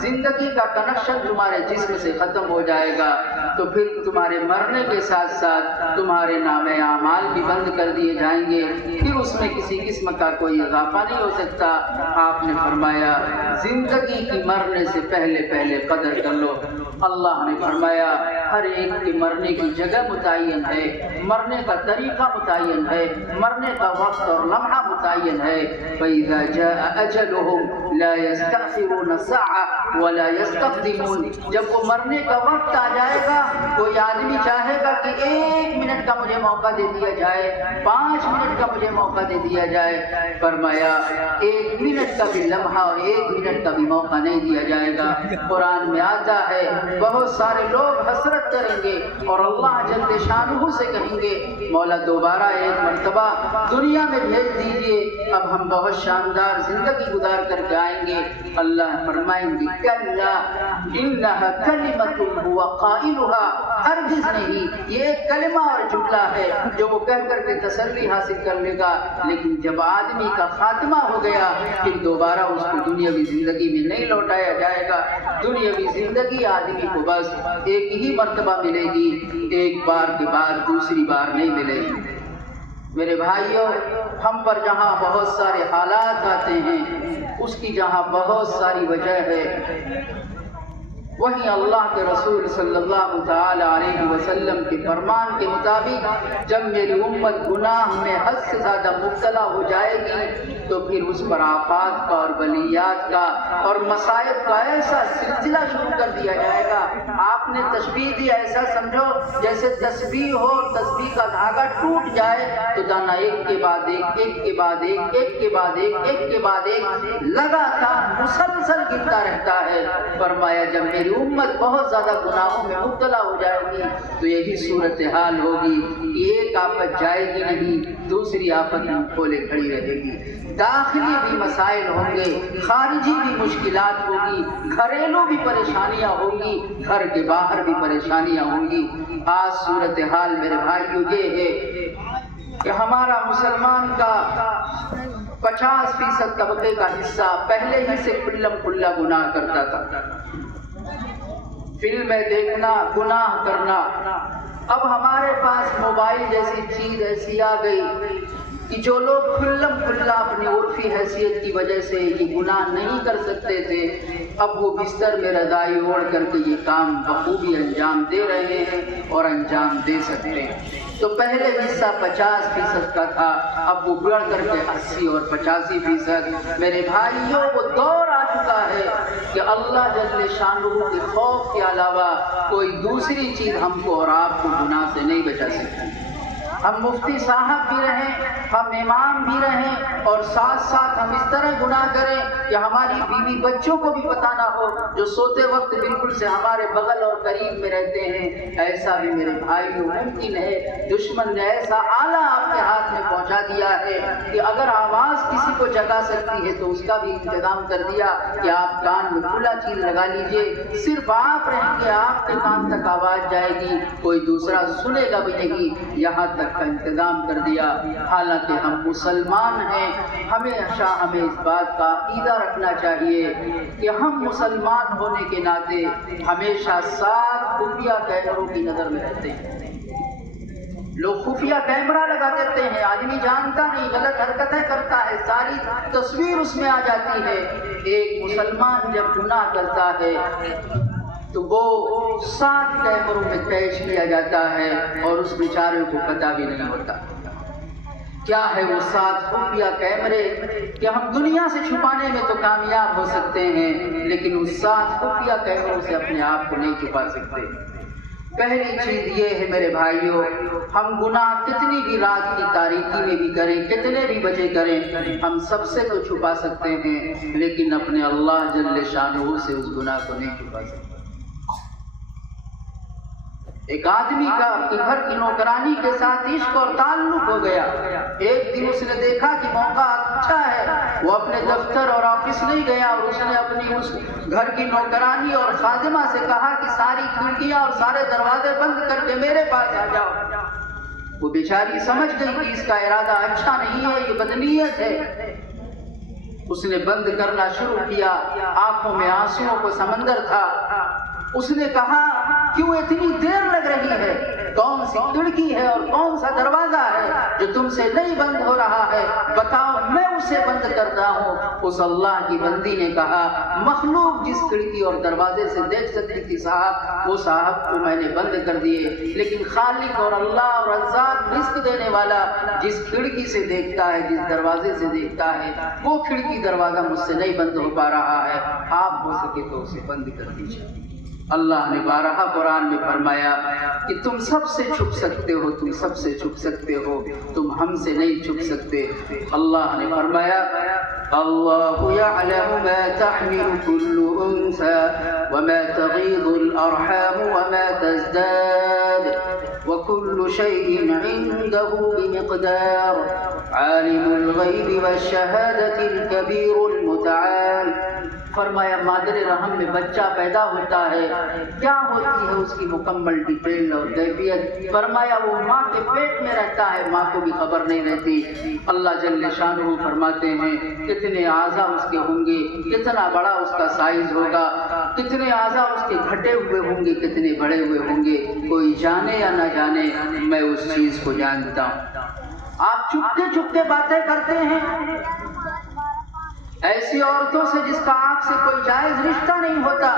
زندگی کا کنیکشن تمہارے جسم سے ختم ہو جائے گا، تو پھر تمہارے مرنے کے ساتھ ساتھ تمہارے نام اعمال بھی بند کر دیے جائیں گے، پھر اس میں کسی قسم کا کوئی اضافہ نہیں ہو سکتا۔ آپ نے فرمایا زندگی کی مرنے سے پہلے پہلے قدر کر لو۔ اللہ نے فرمایا ہر ایک کے مرنے کی جگہ متعین ہے، مرنے کا طریقہ متعین ہے، مرنے کا وقت اور لمحہ متعین ہے۔ فَإِذَا جَاءَ أَجَلُهُمْ لَا يَسْتَأْخِرُونَ سَاعَةً وَلَا يَسْتَقْدِمُونَ، جب وہ مرنے کا وقت آ جائے گا کوئی آدمی چاہے گا کہ 1 منٹ کا مجھے موقع دے دیا جائے، 5 منٹ کا مجھے موقع دے دیا جائے، فرمایا 1 منٹ کا بھی لمحہ اور 1 منٹ کا بھی موقع نہیں دیا جائے گا۔ قرآن میں آتا ہے بہت سارے لوگ حسرت کریں گے اور اللہ جل شانہ سے کہیں گے مولا دوبارہ ایک مرتبہ دنیا میں بھیج دیجئے، اب ہم بہت شاندار زندگی گزار کر کے آئیں گے۔ اللہ فرمائیں گے کلا انہا کلمۃ هو قائلها، ہرگز نہیں، یہ ایک کلمہ اور جملہ ہے جو وہ کہہ کر کے تسلی حاصل کر لے گا، لیکن جب آدمی کا خاتمہ ہو گیا پھر دوبارہ اس کو دنیاوی زندگی میں نہیں لوٹایا جائے گا۔ دنیاوی زندگی آدمی کو بس ایک ہی مرتبہ ملے گی، ایک بار کے بعد دوسری بار نہیں ملے گی۔ میرے بھائیوں، ہم پر جہاں بہت سارے حالات آتے ہیں اس کی جہاں بہت ساری وجہ ہے، وہیں اللہ کے رسول صلی اللہ تعالی علیہ وسلم کے فرمان کے مطابق جب میری امت گناہ میں حد سے زیادہ مبتلا ہو جائے گی تو پھر اس پر آفات کا اور بلیات کا اور مصائب کا ایسا سلسلہ شروع کر دیا جائے گا۔ آپ نے تشبیہ دی، ایسا سمجھو جیسے تسبیح ہو اور تسبیح کا دھاگا ٹوٹ جائے تو دانا ایک کے بعد ایک، ایک کے بعد ایک، ایک کے بعد ایک، ایک کے بعد ایک لگاتار مسلسل گرتا رہتا ہے۔ فرمایا جب میری امت بہت زیادہ گناہوں میں مبتلا ہو جائے گی تو یہی صورتحال ہوگی کہ ایک آفت جائے گی نہیں، دوسری آفت منہ کھولے کھڑی رہے گی۔ داخلی بھی مسائل ہوں گے، خارجی بھی مشکلات ہوگی، گھریلو بھی پریشانیاں ہوں گی، گھر کے باہر بھی پریشانیاں ہوں گی۔ آج صورتحال میرے بھائیو یہ ہے کہ ہمارا مسلمان کا 50% طبقے کا حصہ پہلے ہی سے کھلم کھلا گناہ کرتا تھا، فلمیں دیکھنا، گناہ کرنا۔ اب ہمارے پاس موبائل جیسی چیز ایسی آ گئی کہ جو لوگ کھلم کھلا اپنی عرفی حیثیت کی وجہ سے یہ گناہ نہیں کر سکتے تھے، اب وہ بستر میں رضائی اوڑھ کر کے یہ کام بخوبی انجام دے رہے ہیں اور انجام دے سکتے ہیں۔ تو پہلے حصہ 50% کا تھا، اب وہ بڑھ کر کے 80 اور 85%۔ میرے بھائیوں، وہ دور آ چکا ہے کہ اللہ جل شانہ کے خوف کے علاوہ کوئی دوسری چیز ہم کو اور آپ کو گناہ سے نہیں بچا سکتی۔ ہم مفتی صاحب بھی رہیں، ہم امام بھی رہیں اور ساتھ ساتھ ہم اس طرح گناہ کریں کہ ہماری بیوی بچوں کو بھی پتہ نہ ہو، جو سوتے وقت بالکل سے ہمارے بغل اور قریب میں رہتے ہیں۔ ایسا بھی میرے بھائیوں ممکن ہے، دشمن نے ایسا آلہ آپ کے ہاتھ میں پہنچا دیا ہے کہ اگر آواز کسی کو جگا سکتی ہے تو اس کا بھی انتظام کر دیا کہ آپ کان میں کھلا چیز لگا لیجئے، صرف آپ رہیں گے، آپ کے کان تک آواز جائے گی، کوئی دوسرا سنے گا بھی نہیں، یہاں تک کا انتظام کر دیا۔ حالانکہ ہم مسلمان ہیں، ہمیشہ ہمیں اس بات کا عقیدہ رکھنا چاہیے کہ ہم مسلمان ہونے کے ناطے ہمیشہ 7 خفیہ کیمروں کی نظر میں رہتے ہیں۔ لوگ خفیہ کیمرہ لگا دیتے ہیں، آدمی جانتا نہیں، غلط حرکتیں کرتا ہے، ساری تصویر اس میں آ جاتی ہے۔ ایک مسلمان جب گناہ کرتا ہے تو وہ 7 کیمروں میں قید کیا جاتا ہے اور اس بیچارے کو پتہ بھی نہیں ہوتا کیا ہے وہ 7 خفیہ کیمرے کہ ہم دنیا سے چھپانے میں تو کامیاب ہو سکتے ہیں لیکن اس 7 خفیہ کیمروں سے اپنے آپ کو نہیں چھپا سکتے۔ پہلی چیز یہ ہے میرے بھائیوں، ہم گناہ کتنی بھی رات کی تاریکی میں بھی کریں، کتنے بھی بجے کریں، ہم سب سے تو چھپا سکتے ہیں لیکن اپنے اللہ جل شانہ سے اس گناہ کو نہیں چھپا سکتے۔ ایک آدمی کا اپنے گھر کی نوکرانی کے ساتھ عشق اور تعلق ہو گیا۔ ایک دن اس نے دیکھا کہ موقع اچھا ہے، وہ اپنے دفتر اور آفس نہیں گیا اور اس نے اپنی اس گھر کی نوکرانی اور خادمہ سے کہا کہ ساری کھڑکیاں اور سارے دروازے بند کر کے میرے پاس آ جاؤ۔ وہ بیچاری سمجھ گئی کہ اس کا ارادہ اچھا نہیں ہے، یہ بدنیت ہے۔ اس نے بند کرنا شروع کیا، آنکھوں میں آنسوؤں کو سمندر تھا۔ اس نے کہا کیوں اتنی دیر لگ رہی ہے؟ کون سی کھڑکی ہے اور کون سا دروازہ ہے جو تم سے نہیں بند ہو رہا ہے؟ بتاؤ، میں اسے بند کرتا ہوں۔ اس اللہ کی بندی نے کہا مخلوق جس کھڑکی اور دروازے سے دیکھ سکتی تھی صاحب، وہ صاحب کو میں نے بند کر دیے، لیکن خالق اور اللہ اور رزاق رزق دینے والا جس کھڑکی سے دیکھتا ہے، جس دروازے سے دیکھتا ہے، وہ کھڑکی دروازہ مجھ سے نہیں بند ہو پا رہا ہے، آپ ہو سکے تو اسے بند کر دیجیے۔ اللہ نے بارہا قرآن میں فرمایا کہ تم سب سے چھپ سکتے ہو، تم سب سے چھپ سکتے ہو، تم ہم سے نہیں چھپ سکتے۔ اللہ نے فرمایا اللہ یعلم ما تحمل كل انثى وما تغيض الارحام وما تزداد وكل شيء عنده بمقدار عالم الغيب والشهادة الكبير المتعال۔ فرمایا مادر رحم میں بچہ پیدا ہوتا ہے، کیا ہوتی ہے اس کی مکمل ڈیٹیل اور کیفیت؟ فرمایا وہ ماں کے پیٹ میں رہتا ہے، ماں کو بھی خبر نہیں رہتی۔ اللہ جل شانہ فرماتے ہیں کتنے اعضاء اس کے ہوں گے، کتنا بڑا اس کا سائز ہوگا، کتنے اعضاء اس کے گھٹے ہوئے ہوں گے، کتنے بڑے ہوئے ہوں گے، کوئی جانے یا نہ جانے، میں اس چیز کو جانتا ہوں۔ آپ چپتے چپتے باتیں کرتے ہیں ایسی عورتوں سے جس کا آپ سے کوئی جائز رشتہ نہیں ہوتا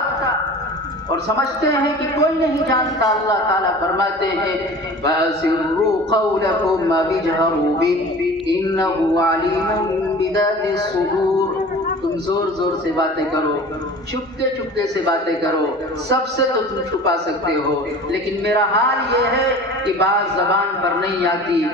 اور سمجھتے ہیں کہ کوئی نہیں جانتا۔ اللہ تعالیٰ فرماتے ہیں وَأَسِرُّوا قَوْلَكُمْ وَاجْهَرُوا بِهِ إِنَّهُ عَلِيمٌ بِذَاتِ الصُّدُورِ۔ تم زور زور سے باتیں کرو، چپکے چپکے سے باتیں کرو، سب سے تو تم چھپا سکتے ہو، لیکن میرا حال یہ ہے کہ بات زبان پر نہیں آتی،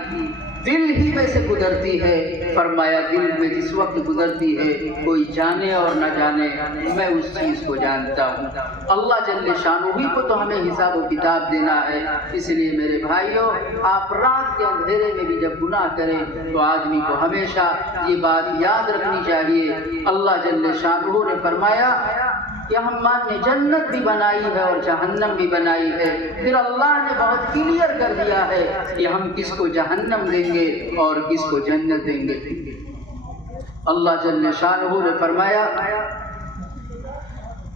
دل ہی میں سے گزرتی ہے۔ فرمایا دل میں جس وقت گزرتی ہے کوئی جانے اور نہ جانے، میں اس چیز کو جانتا ہوں۔ اللہ جل شانہ ہی کو تو ہمیں حساب و کتاب دینا ہے۔ اس لیے میرے بھائیوں، آپ رات کے اندھیرے میں بھی جب گناہ کریں تو آدمی کو ہمیشہ یہ بات یاد رکھنی چاہیے۔ اللہ جل شانہ نے فرمایا کہ ہم نے جنت بھی بنائی ہے اور جہنم بھی بنائی ہے، پھر اللہ نے بہت کلیئر کر دیا ہے کہ ہم کس کو جہنم دیں گے اور کس کو جنت دیں گے۔ اللہ جل شانہ نے فرمایا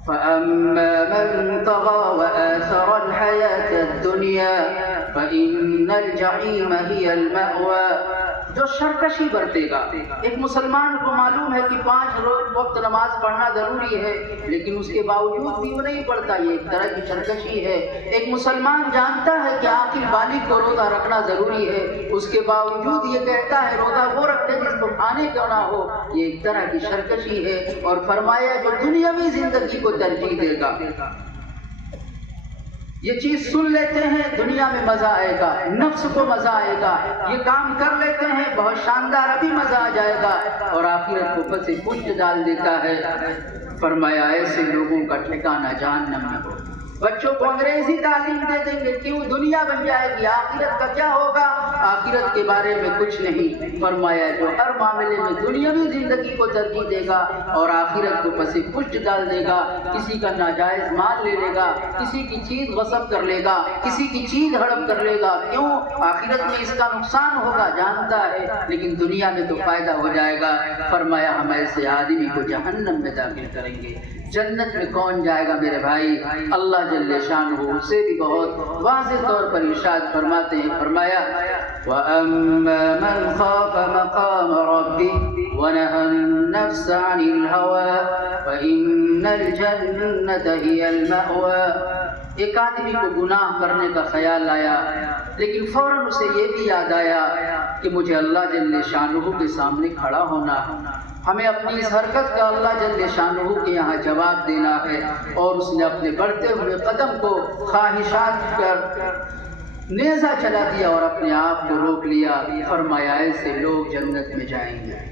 فَأَمَّا مَن طَغَىٰ وَآثَرَ الْحَيَاةَ الدُّنْيَا فَإِنَّ الْجَحِيمَ هِيَ الْمَأْوَىٰ۔ جو سرکشی برتے گا، ایک مسلمان کو معلوم ہے کہ 5 وقت نماز پڑھنا ضروری ہے لیکن اس کے باوجود بھی وہ نہیں پڑھتا، یہ ایک طرح کی سرکشی ہے۔ ایک مسلمان جانتا ہے کہ عاقل بالغ کو روزہ رکھنا ضروری ہے، اس کے باوجود یہ کہتا ہے روزہ وہ رکھتے جس کو کھانے کیوں نہ ہو، یہ ایک طرح کی سرکشی ہے۔ اور فرمایا جو دنیاوی زندگی کو ترجیح دے گا، یہ چیز سن لیتے ہیں دنیا میں مزہ آئے گا، نفس کو مزہ آئے گا، یہ کام کر لیتے ہیں بہت شاندار ابھی مزہ آ جائے گا، اور آخرت کو پس پشت ڈال دیتا ہے۔ فرمایا ایسے لوگوں کا ٹھکانہ جہنم میں ہو۔ بچوں کو انگریزی تعلیم دے دیں گے، کیوں؟ دنیا بن جائے گی، آخرت کا کیا ہوگا؟ آخرت کے بارے میں کچھ نہیں۔ فرمایا جو ہر معاملے میں دنیاوی زندگی کو ترجیح دے گا اور آخرت کو پس پشت ڈال دے گا، کسی کا ناجائز مال لے لے گا، کسی کی چیز غصب کر لے گا، کسی کی چیز ہڑپ کر لے گا، کیوں؟ آخرت میں اس کا نقصان ہوگا، جانتا ہے، لیکن دنیا میں تو فائدہ ہو جائے گا۔ فرمایا ہم ایسے آدمی کو جہنم میں داخل کریں گے۔ جنت میں کون جائے گا میرے بھائی؟ اللہ جل شانہ اسے بھی بہت واضح طور پر ارشاد فرماتے ہیں۔ فرمایا وَأَمَّا مَنْ خَافَ مَقَامَ رَبِّهِ وَنَهَى النَّفْسَ عَنِ الْهَوَىٰ فَإِنَّ الجنة هي المأوى. ایک آدمی کو گناہ کرنے کا خیال آیا لیکن فوراً اسے یہ بھی یاد آیا کہ مجھے اللہ جل شانہ کے سامنے کھڑا ہونا، ہمیں اپنی اس حرکت کا اللہ جل شانہ کے یہاں جواب دینا ہے. اور اس نے اپنے بڑھتے ہوئے قدم کو خواہشات پر نیزہ چلا دیا اور اپنے آپ کو روک لیا. فرمایا ایسے لوگ جنت میں جائیں گے.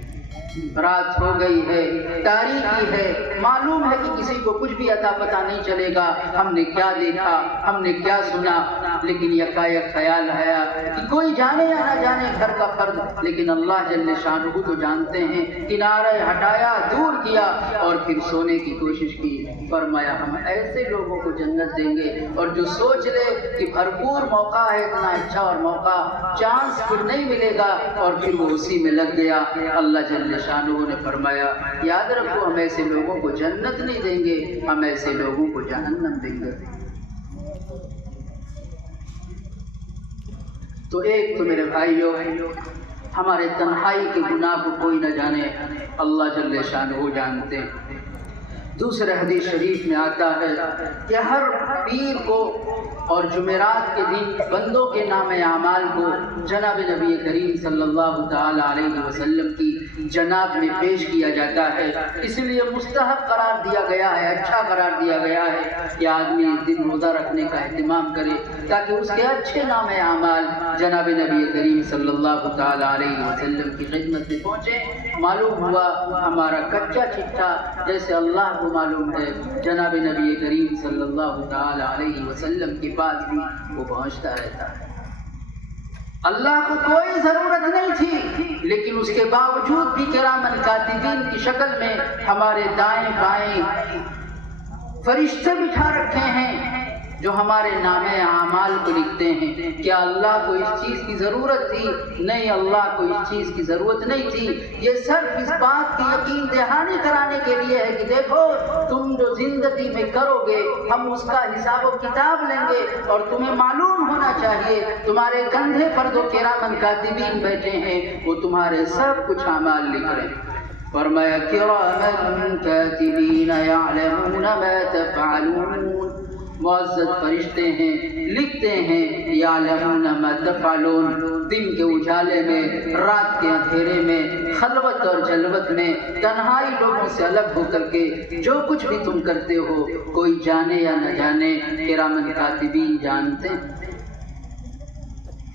رات ہو گئی ہے، تاریکی ہے، معلوم ہے کہ کسی کو کچھ بھی عطا پتہ نہیں چلے گا ہم نے کیا دیکھا، ہم نے کیا سنا. لیکن یکایک خیال آیا کہ کوئی جانے یا نہ جانے گھر کا فرد، لیکن اللہ جل شانہ تو جانتے ہیں. کنارے ہٹایا، دور کیا اور پھر سونے کی کوشش کی. فرمایا ہم ایسے لوگوں کو جنت دیں گے اور جو سوچ لے کہ بھرپور موقع ہے، اتنا اچھا اور موقع چانس پھر نہیں ملے گا، اور پھر وہ اسی میں لگ گیا. اللہ جل شانہ نے فرمایا یاد رکھو ہم ایسے لوگوں کو جنت نہیں دیں گے، ہم ایسے لوگوں کو جہنم دیں گے. تو ایک تو میرے بھائیو ہمارے تنہائی کے گناہ کو کوئی نہ جانے، اللہ جل شانہ جانتے ہیں. دوسرے حدیث شریف میں آتا ہے کہ ہر پیر کو اور جمعرات کے دن بندوں کے نام اعمال کو جناب نبی کریم صلی اللہ تعالی علیہ وسلم کی جناب میں پیش کیا جاتا ہے. اس لیے مستحب قرار دیا گیا ہے، اچھا قرار دیا گیا ہے کہ آدمی اس دن روزہ رکھنے کا اہتمام کرے تاکہ اس کے اچھے نام اعمال جناب نبی کریم صلی اللہ تعالی علیہ وسلم کی خدمت میں پہنچے. معلوم ہوا ہمارا کچا چٹھا جیسے اللہ کو معلوم ہے جناب نبی کریم صلی اللہ تعالی علیہ وسلم کے پاس بھی وہ پہنچتا رہتا ہے. اللہ کو کوئی ضرورت نہیں تھی لیکن اس کے باوجود بھی کرامن کاتبین کی شکل میں ہمارے دائیں بائیں فرشتے بٹھا رکھے ہیں جو ہمارے نام اعمال کو لکھتے ہیں. کیا اللہ کو اس چیز کی ضرورت تھی؟ نہیں، اللہ کو اس چیز کی ضرورت نہیں تھی. یہ صرف اس بات کی یقین دہانی کرانے کے لیے ہے کہ دیکھو تم جو زندگی میں کرو گے ہم اس کا حساب و کتاب لیں گے، اور تمہیں معلوم ہونا چاہیے تمہارے کندھے پر دو کرامن کاتبین بیٹھے ہیں، وہ تمہارے سب کچھ اعمال لکھ رہے ہیں. فرمایا کرامن کاتبین یعلمون ما تفعلون، معزز فرشتے ہیں لکھتے ہیں یعلمون ما تفعلون. دن کے اجالے میں، رات کے اندھیرے میں، خلوت اور جلوت میں، تنہائی لوگوں سے الگ ہو کر کے جو کچھ بھی تم کرتے ہو کوئی جانے یا نہ جانے کرامن کاتبین جانتے ہیں.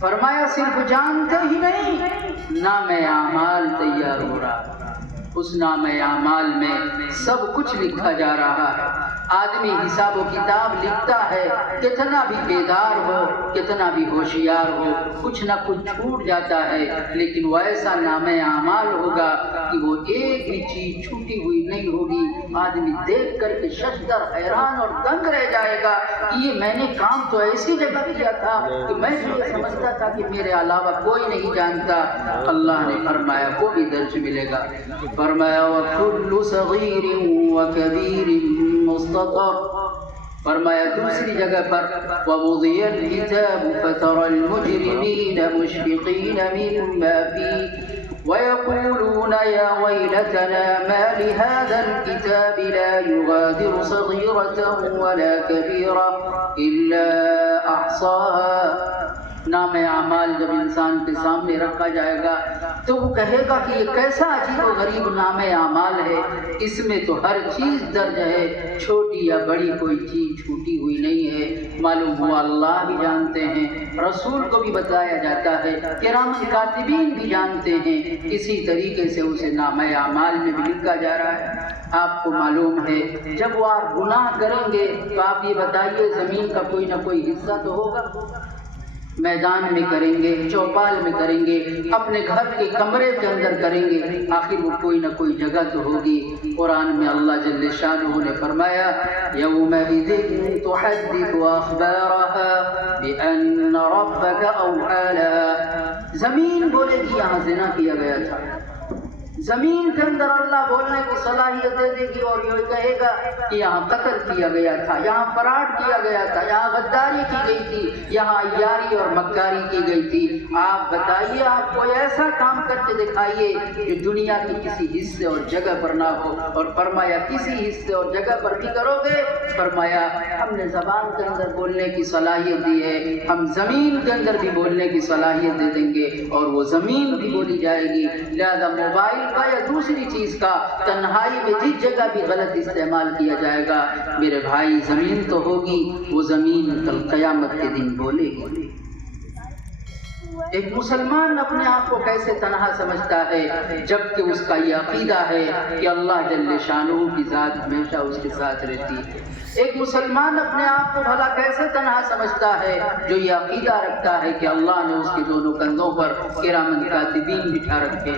فرمایا صرف جانتے ہی نہیں، نام اعمال تیار ہو رہا. اس نام اعمال میں سب کچھ لکھا جا رہا ہے. آدمی حساب و کتاب لکھتا ہے، کتنا بھی بیدار ہو، کتنا بھی ہوشیار ہو، کچھ نہ کچھ چھوٹ جاتا ہے، لیکن وہ ایسا نام اعمال ہوگا کہ وہ ایک بھی چیز چھوٹی ہوئی نہیں ہوگی. آدمی دیکھ کر کے ششدر حیران اور دنگ رہ جائے گا کہ یہ میں نے کام تو ایسی جگہ کیا تھا کہ میں یہ سمجھتا تھا کہ میرے علاوہ کوئی نہیں جانتا. اللہ نے فرمایا وہ بھی درج ملے گا. فرمایا وَكُلُّ صَغِيرٍ وَكَبِيرٍ مُسْتَطَرٍ. فرمایا دوسری جگہ پر وَوُضِعَ الْكِتَابُ فَتَرَى الْمُجْرِمِينَ مُشْفِقِينَ مِمَّا فِيهِ وَيَقُولُونَ يَا وَيْلَتَنَا مَا لِهَذَا الْكِتَابِ لَا يُغَادِرُ صَغِيرَةً وَلَا كَبِيرَةً إِلَّا أَحْصَاهَا. نام اعمال جب انسان کے سامنے رکھا جائے گا تو وہ کہے گا کہ یہ کیسا عجیب و غریب نام اعمال ہے، اس میں تو ہر چیز درج ہے، چھوٹی یا بڑی کوئی چیز چھوٹی ہوئی نہیں ہے. معلوم ہوا اللہ بھی جانتے ہیں، رسول کو بھی بتایا جاتا ہے، کرامن کاتبین بھی جانتے ہیں. اسی طریقے سے اسے نام اعمال میں بھی لکھا جا رہا ہے. آپ کو معلوم ہے جب وہ آپ گناہ کریں گے تو آپ یہ بتائیے زمین کا کوئی نہ کوئی حصہ تو ہوگا. میدان میں کریں گے، چوپال میں کریں گے، اپنے گھر کے کمرے کے اندر کریں گے، آخر وہ کوئی نہ کوئی جگہ تو ہوگی. قرآن میں اللہ جل شانہ نے فرمایا یومئذ تحدث اخبارها بان ربك اوحى لها. زمین بولے گی یہاں زنا کیا گیا تھا، زمین کے اندر اللہ بولنے کی صلاحیت دے دے گی اور یہ کہے گا کہ یہاں قتل کیا گیا تھا، یہاں فراڈ کیا گیا تھا، یہاں غداری کی گئی تھی، یہاں عیاری اور مکاری کی گئی تھی۔ آپ بتائیے، آپ کوئی ایسا کام کر کے دکھائیے جو دنیا کی کسی حصے اور جگہ پر نہ ہو۔ اور فرمایا کسی حصے اور جگہ پر بھی کرو گے، فرمایا ہم نے زبان کے اندر بولنے کی صلاحیت دی ہے، ہم زمین کے اندر بھی بولنے کی صلاحیت دے دیں گے اور وہ زمین بھی بولی جائے گی۔ لہذا موبائل کا یا دوسری چیز کا تنہائی میں جس جگہ بھی غلط استعمال کیا جائے گا، میرے بھائی زمین تو ہوگی، وہ زمین کل قیامت کے دن بولے گی۔ ایک مسلمان اپنے آپ کو کیسے تنہا سمجھتا ہے جبکہ اس کا یہ عقیدہ ہے کہ اللہ جل شانہ کی ذات ہمیشہ اس کے ساتھ رہتی ہے۔ ایک مسلمان اپنے آپ کو بھلا کیسے تنہا سمجھتا ہے جو یہ عقیدہ رکھتا ہے کہ اللہ نے اس کے دونوں کندھوں پر کرامن کاتبین بٹھا رکھے۔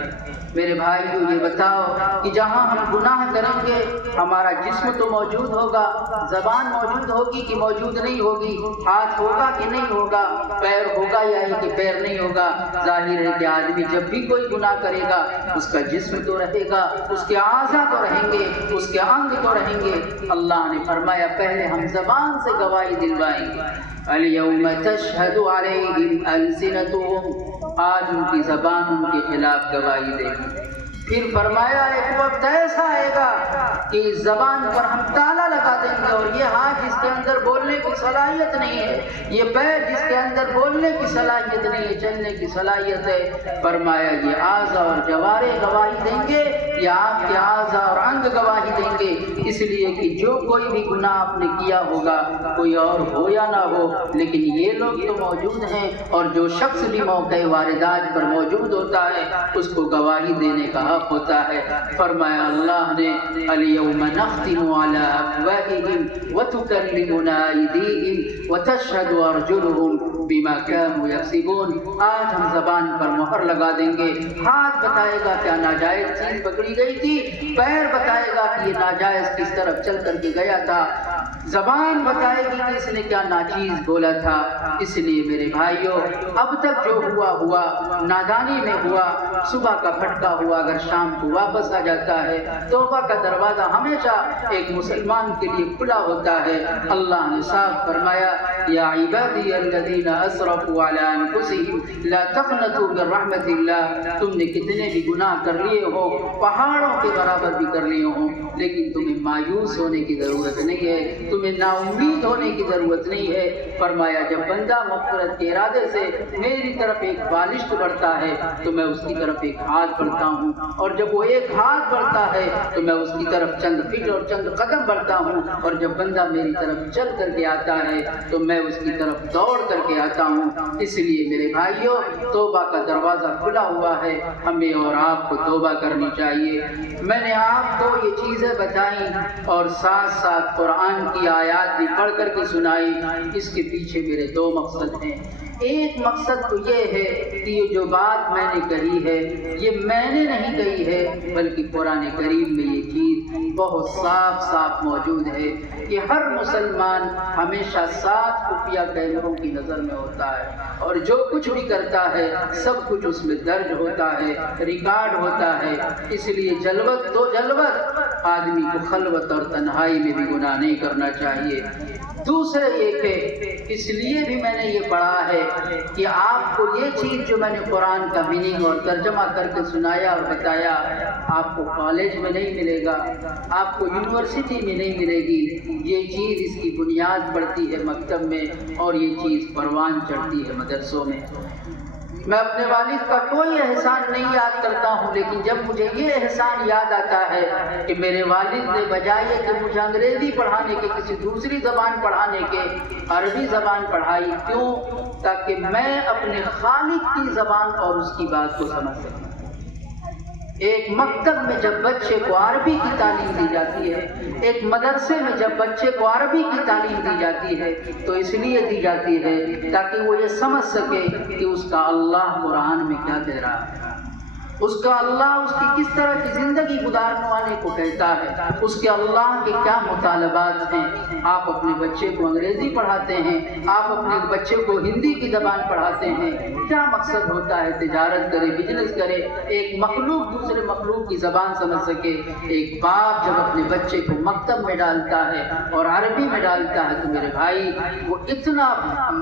میرے بھائیو، یہ بتاؤ کہ جہاں ہم گناہ کریں گے ہمارا جسم تو موجود ہوگا، زبان موجود ہوگی کہ موجود نہیں ہوگی، ہاتھ ہوگا کہ نہیں ہوگا، پیر ہوگا یا کہ پیر نہیں ہوگا۔ ظاہر ہے کہ آدمی جب بھی کوئی گناہ کرے گا اس کا جسم تو رہے گا، اس کے اعضاء تو رہیں گے، اس کے انگ تو رہیں گے۔ اللہ نے فرمایا پہلے ہم زبان سے گواہی دلوائیں گے۔ اليوم تشہد علیہم السنتہم، آج ان کی زبان ان کے خلاف گواہی دے گی۔ پھر فرمایا ایک وقت ایسا آئے گا کہ اس زبان پر ہم تالا لگا دیں گے اور یہ ہاتھ جس کے اندر بولنے کی صلاحیت نہیں ہے، یہ پیر جس کے اندر بولنے کی صلاحیت نہیں ہے، چلنے کی صلاحیت ہے، فرمایا یہ اعضاء اور جوارے گواہی دیں گے، یا آپ کے اعضاء اور انگ گواہی دیں گے، اس لیے کہ جو کوئی بھی گناہ آپ نے کیا ہوگا، کوئی اور ہو یا نہ ہو، لیکن یہ لوگ تو موجود ہیں، اور جو شخص بھی موقع واردات پر موجود ہوتا ہے اس کو گواہی دینے کا حق ہوتا ہے۔ فرمایا اللہ نے اليوم نختم على افواههم وتكلمنا ايديهم وتشهد ارجلهم بما كانوا يكسبون، آج ہم زبان پر مہر لگا دیں گے۔ ہاتھ بتائے گا کیا ناجائز چیز پکڑی گئی تھی، پیر بتائے گا کہ یہ ناجائز کس طرف چل کر کے گیا تھا، زبان بتائے گی کہ اس نے کیا ناچیز بولا تھا۔ اس لیے میرے بھائیوں، اب تک جو ہوا نادانی میں ہوا، صبح کا بھٹکا ہوا اگر شام کو واپس آ جاتا ہے، توبہ کا دروازہ ہمیشہ ایک مسلمان کے لیے کھلا ہوتا ہے۔ اللہ نے صاف فرمایا یا عبادی الذین اسرفوا علی انفسهم لا تقنطوا من رحمت اللہ، تم نے کتنے بھی گناہ کر لیے ہو، پہاڑوں کے برابر بھی کر لیے ہوں، لیکن تمہیں مایوس ہونے کی ضرورت نہیں ہے، تمہیں نا امید ہونے کی ضرورت نہیں ہے۔ فرمایا جب بندہ مغفرت کے ارادے سے میری طرف ایک بالشت بڑھتا ہے تو میں اس کی طرف ایک ہاتھ بڑھتا ہوں، اور جب وہ ایک ہاتھ بڑھتا ہے تو میں اس کی طرف چند فٹ اور چند قدم بڑھتا ہوں، اور جب بندہ میری طرف چل کر کے آتا ہے تو میں اس کی طرف دوڑ کر کے آتا ہوں۔ اس لیے میرے بھائیوں، توبہ کا دروازہ کھلا ہوا ہے، ہمیں اور آپ کو توبہ کرنی چاہیے۔ میں نے آپ کو یہ چیزیں بتائیں اور ساتھ ساتھ قرآن کی آیات بھی پڑھ کر کے سنائی، اس کے پیچھے میرے دو مقصد ہیں۔ ایک مقصد تو یہ ہے کہ یہ جو بات میں نے کہی ہے یہ میں نے نہیں کہی ہے، بلکہ قرآن کریم میں یہ چیز بہت صاف صاف موجود ہے کہ ہر مسلمان ہمیشہ 7 خفیہ کیمروں کی نظر میں ہوتا ہے، اور جو کچھ بھی کرتا ہے سب کچھ اس میں درج ہوتا ہے، ریکارڈ ہوتا ہے۔ اس لیے جلوت تو جلوت، آدمی کو خلوت اور تنہائی میں بھی گناہ نہیں کرنا چاہیے۔ دوسرے ایک ہے، اس لیے بھی میں نے یہ پڑھا ہے کہ آپ کو یہ چیز جو میں نے قرآن کا میننگ اور ترجمہ کر کے سنایا اور بتایا، آپ کو کالج میں نہیں ملے گا، آپ کو یونیورسٹی میں نہیں ملے گی، یہ چیز اس کی بنیاد پڑتی ہے مکتب میں، اور یہ چیز پروان چڑھتی ہے مدرسوں میں۔ میں اپنے والد کا کوئی احسان نہیں یاد کرتا ہوں، لیکن جب مجھے یہ احسان یاد آتا ہے کہ میرے والد نے بجائے کہ مجھے انگریزی پڑھانے کے، کسی دوسری زبان پڑھانے کے، عربی زبان پڑھائی، کیوں؟ تاکہ میں اپنے خالق کی زبان اور اس کی بات کو سمجھ سکوں۔ ایک مکتب میں جب بچے کو عربی کی تعلیم دی جاتی ہے، ایک مدرسے میں جب بچے کو عربی کی تعلیم دی جاتی ہے تو اس لیے دی جاتی ہے تاکہ وہ یہ سمجھ سکے کہ اس کا اللہ قرآن میں کیا کہہ رہا ہے۔ اس کا اللہ اس کی کس طرح کی زندگی گزارنے کو کہتا ہے، اس کے اللہ کے کیا مطالبات ہیں۔ آپ اپنے بچے کو انگریزی پڑھاتے ہیں، آپ اپنے بچے کو ہندی کی زبان پڑھاتے ہیں، کیا مقصد ہوتا ہے؟ تجارت کرے، بزنس کرے، ایک مخلوق دوسرے مخلوق کی زبان سمجھ سکے۔ ایک باپ جب اپنے بچے کو مکتب میں ڈالتا ہے اور عربی میں ڈالتا ہے تو میرے بھائی وہ اتنا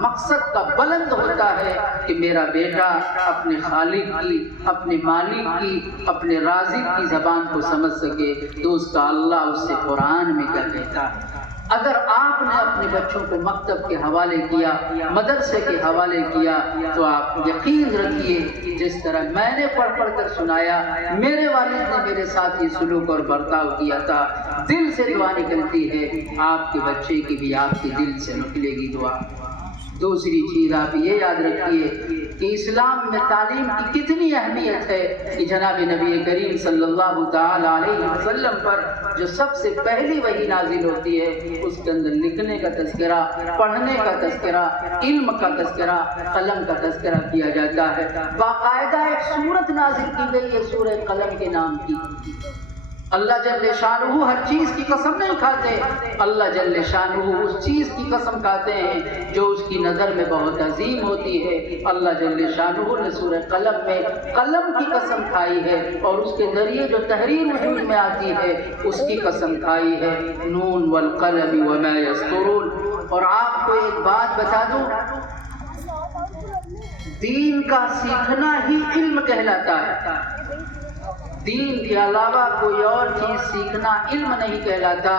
مقصد کا بلند ہوتا ہے کہ میرا بیٹا اپنے خالق کی، اپنے مالک کی، اپنے رازق کی زبان کو سمجھ سکے۔ تو اس کا اللہ اس سے قرآن میں کیا کہتا ہے۔ اگر آپ نے اپنے بچوں کو مکتب کے حوالے کیا، مدرسے کے حوالے کیا، تو آپ یقین رکھیے جس طرح میں نے پڑھ پڑھ کر سنایا، میرے والد نے میرے ساتھ یہ سلوک اور برتاؤ کیا تھا، دل سے دعا نکلتی ہے، آپ کے بچے کی بھی آپ کے دل سے نکلے گی دعا۔ دوسری چیز آپ یہ یاد رکھیے کہ اسلام میں تعلیم کی کتنی اہمیت ہے کہ جناب نبی کریم صلی اللہ تعالی علیہ وسلم پر جو سب سے پہلی وحی نازل ہوتی ہے اس کے اندر لکھنے کا تذکرہ، پڑھنے کا تذکرہ، علم کا تذکرہ، قلم کا تذکرہ کیا جاتا ہے۔ باقاعدہ ایک سورت نازل کی گئی ہے سورہ قلم کے نام کی۔ اللہ جل شانہ ہر چیز کی قسم نہیں کھاتے، اللہ جل شانہ اس چیز کی قسم کھاتے ہیں جو اس کی نظر میں بہت عظیم ہوتی ہے۔ اللہ جل شانہ نے سورہ قلم میں قلم کی قسم کھائی ہے اور اس کے ذریعے جو تحریر وجود میں آتی ہے اس کی قسم کھائی ہے، نون والقلم وما یسطرون۔ اور آپ کو ایک بات بتا دوں، دین کا سیکھنا ہی علم کہلاتا ہے۔ دین کے علاوہ کوئی اور چیز سیکھنا علم نہیں کہلاتا،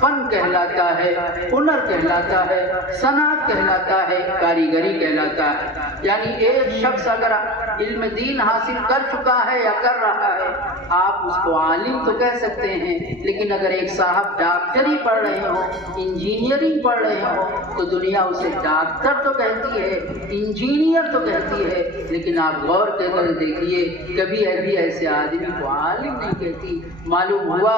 فن کہلاتا ہے، ہنر کہلاتا ہے، صنعت کہلاتا ہے، کاریگری کہلاتا ہے۔ یعنی ایک شخص اگر علم دین حاصل کر چکا ہے یا کر رہا ہے، آپ اس کو عالم تو کہہ سکتے ہیں، لیکن اگر ایک صاحب ڈاکٹری پڑھ رہے ہوں، انجینئرنگ پڑھ رہے ہوں، تو دنیا اسے ڈاکٹر تو کہتی ہے، انجینئر تو کہتی ہے، لیکن آپ غور کر دیکھیے کبھی ابھی ایسے آدمی کو عالم نہیں کہتی۔ معلوم ہوا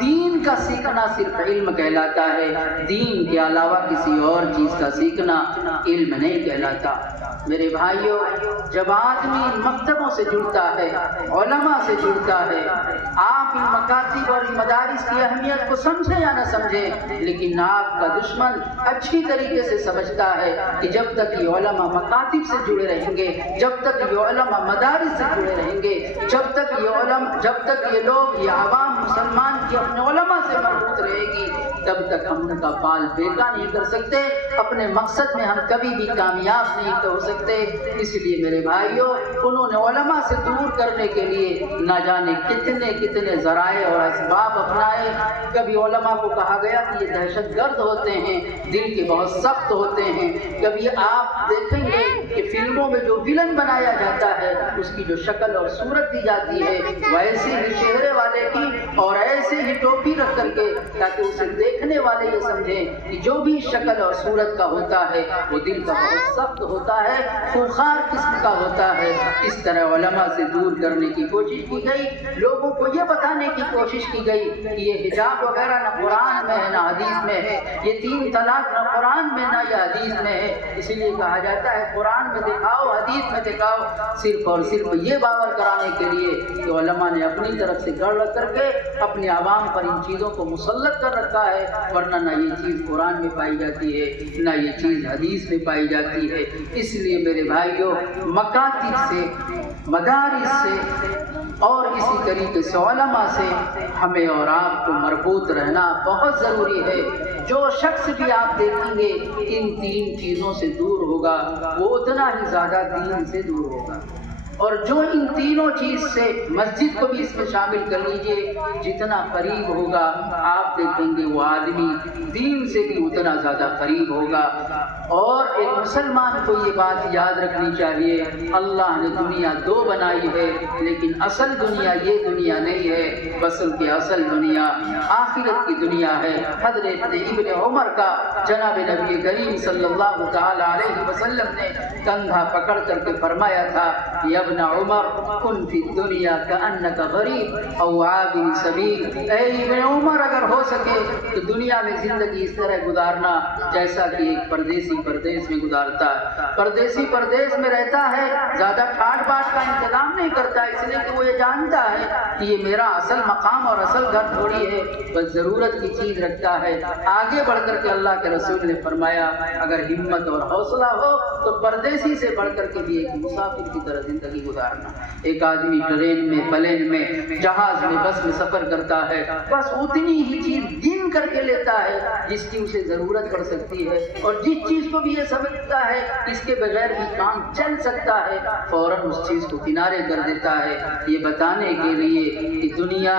دین کا سیکھنا صرف علم کہلاتا ہے، دین کے علاوہ کسی اور چیز کا سیکھنا علم نہیں کہلاتا۔ میرے بھائیوں، جب آدمی ان مکتبوں سے جڑتا ہے، علماء سے جڑتا ہے، آپ ان مکاتب اور مدارس کی اہمیت کو سمجھے یا نہ سمجھے، لیکن آپ کا دشمن اچھی طریقے سے سمجھتا ہے کہ جب تک یہ علماء مکاتب سے جڑے رہیں گے، جب تک یہ علماء مدارس سے جڑے رہیں گے، جب تک یہ لوگ، یہ عوام مسلمان کی اپنے علماء سے مربوط رہے گی، تب تک ہم ان کا پال بیٹا نہیں کر سکتے، اپنے مقصد میں ہم کبھی بھی کامیاب نہیں ہو سکتے۔ اس لیے میرے بھائیوں، انہوں نے علماء سے دور کرنے کے لیے نہ جانے کتنے ذرائع اور اسباب اپنائے۔ کبھی علماء کو کہا گیا کہ یہ دہشت گرد ہوتے ہیں، دل کے بہت سخت ہوتے ہیں۔ کبھی آپ دیکھیں گے کہ فلموں میں جو ویلن بنایا جاتا ہے اس کی جو شکل اور صورت دی جاتی ہے ویسے ہی چہرے والے کی اور ایسے ہی ٹوپی رکھ کر کے، تاکہ اسے دیکھنے والے یہ سمجھیں کہ جو بھی شکل اور صورت کا ہوتا ہے وہ دل کا بہت سخت ہوتا ہے، خوخار قسم کا ہوتا ہے۔ اس طرح علماء سے دور کرنے کی کوشش کی گئی، لوگوں کو یہ بتانے کی کوشش کی گئی کہ یہ حجاب وغیرہ نہ قرآن میں ہے نہ حدیث میں ہے، یہ 3 طلاق نہ قرآن میں نہ یہ حدیث میں ہے۔ اس لیے کہا جاتا ہے قرآن میں دکھاؤ، حدیث میں دکھاؤ، صرف اور صرف یہ باور کرانے کے لیے کہ علماء نے اپنی طرف سے گڑھ کر کے اپنے عوام پر ان چیزوں کو مسلط کر رکھا ہے، ورنہ نہ یہ چیز قرآن میں پائی جاتی ہے نہ یہ چیز حدیث میں پائی جاتی ہے۔ اس لیے میرے بھائیوں، مکاتب سے، مدارس سے اور اسی طریقے سے علماء سے ہمیں اور آپ کو مربوط رہنا بہت ضروری ہے۔ جو شخص بھی آپ دیکھیں گے ان 3 چیزوں سے دور ہوگا وہ اتنا ہی زیادہ دین سے دور ہوگا، اور جو ان تینوں چیز سے، مسجد کو بھی اس میں شامل کر لیجئے، جتنا قریب ہوگا آپ دیکھیں گے وہ آدمی دین سے بھی اتنا زیادہ قریب ہوگا۔ اور ایک مسلمان کو یہ بات یاد رکھنی چاہیے، اللہ نے دنیا 2 بنائی ہے، لیکن اصل دنیا یہ دنیا نہیں ہے، بلکہ کہ اصل دنیا آخرت کی دنیا ہے۔ حضرت ابن عمر کا جناب نبی کریم صلی اللہ تعالی علیہ وسلم نے کندھا پکڑ کر کے فرمایا تھا، یا ابن عمر کن فی الدنیا کأنک غریب او عابر سبیل، اے ابن عمر اگر ہو سکے تو دنیا میں زندگی اس طرح گزارنا جیسا کہ ایک پردیسی پردیس میں گزارتا ہے۔ پردیسی پردیس میں رہتا ہے، زیادہ ٹھاٹ باٹ کا انتظام نہیں کرتا، اس لیے کہ وہ یہ جانتا ہے کہ یہ میرا اصل مقام اور اصل گھر تھوڑی ہے، بس ضرورت کی چیز رکھتا ہے۔ آگے بڑھ کر کے اللہ کے رسول نے فرمایا اگر ہمت اور حوصلہ ہو تو پردیسی سے بڑھ کر کے بھی ایک مسافر کی طرح زندگی گزارنا۔ ایک آدمی ٹرین میں، پلین میں، جہاز میں، بس میں سفر کرتا ہے، بس اتنی ہی چیز گن کر کے لیتا ہے جس کی اسے ضرورت پڑ سکتی ہے، اور جس چیز کو بھی یہ سمجھتا ہے اس کے بغیر بھی کام چل سکتا ہے فوراً اس چیز کو کنارے کر دیتا ہے، یہ بتانے کے لیے کہ دنیا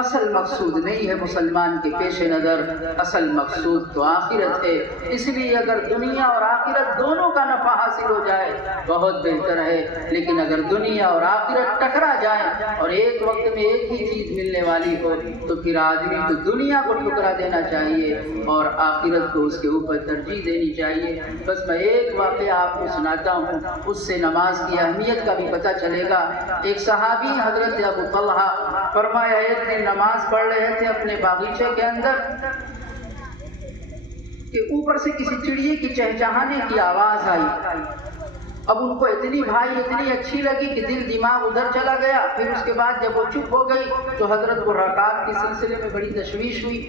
اصل مقصود نہیں ہے مسلمان کے پیش نظر، اصل مقصود تو آخرت ہے۔ اس لیے اگر دنیا اور آخرت دونوں کا نفع حاصل ہو جائے بہت بہتر ہے، لیکن اگر دنیا اور آخرت ٹکرا جائیں اور ایک وقت میں ایک ہی چیز ملنے والی ہو تو پھر آدمی کو دنیا کو ٹکرا دینا چاہیے اور آخرت کو اس کے اوپر ترجیح دینی چاہیے۔ بس میں ایک واقعہ آپ کو سناتا ہوں، اس سے نماز کی اہمیت کا بھی پتہ چلے گا۔ ایک صحابی حضرت ابو طلحہ فرمایا ایک دن نماز پڑھ رہے تھے اپنے باغیچے کے اندر کہ اوپر سے کسی چڑیے کی چہچہانے کی آواز آئی۔ اب ان کو اتنی اچھی لگی کہ دل دماغ ادھر چلا گیا۔ پھر اس کے بعد جب وہ چپ ہو گئی تو حضرت کو رکعت کے سلسلے میں بڑی تشویش ہوئی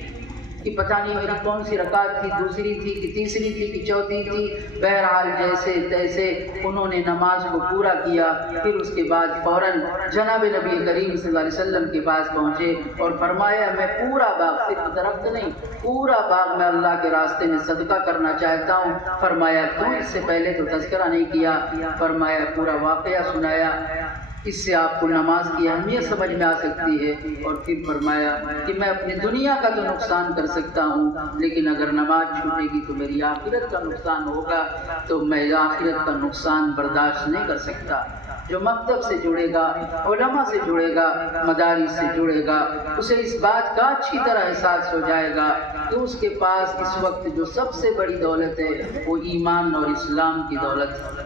کہ پتہ نہیں میری کون سی رکعت تھی، دوسری تھی کہ تیسری تھی کہ چوتھی تھی۔ بہرحال جیسے تیسے انہوں نے نماز کو پورا کیا۔ پھر اس کے بعد فوراً جناب نبی کریم صلی اللہ علیہ وسلم کے پاس پہنچے اور فرمایا میں پورا باغ، صرف درخت نہیں، پورا باغ میں اللہ کے راستے میں صدقہ کرنا چاہتا ہوں۔ فرمایا تو اس سے پہلے تو تذکرہ نہیں کیا؟ فرمایا پورا واقعہ سنایا۔ اس سے آپ کو نماز کی اہمیت سمجھ میں آ سکتی ہے۔ اور پھر فرمایا کہ میں اپنی دنیا کا تو نقصان کر سکتا ہوں، لیکن اگر نماز چھوٹے گی تو میری آخرت کا نقصان ہوگا، تو میں آخرت کا نقصان برداشت نہیں کر سکتا۔ جو مکتب سے جڑے گا، علماء سے جڑے گا، مدارس سے جڑے گا، اسے اس بات کا اچھی طرح احساس ہو جائے گا کہ اس کے پاس اس وقت جو سب سے بڑی دولت ہے وہ ایمان اور اسلام کی دولت ہے۔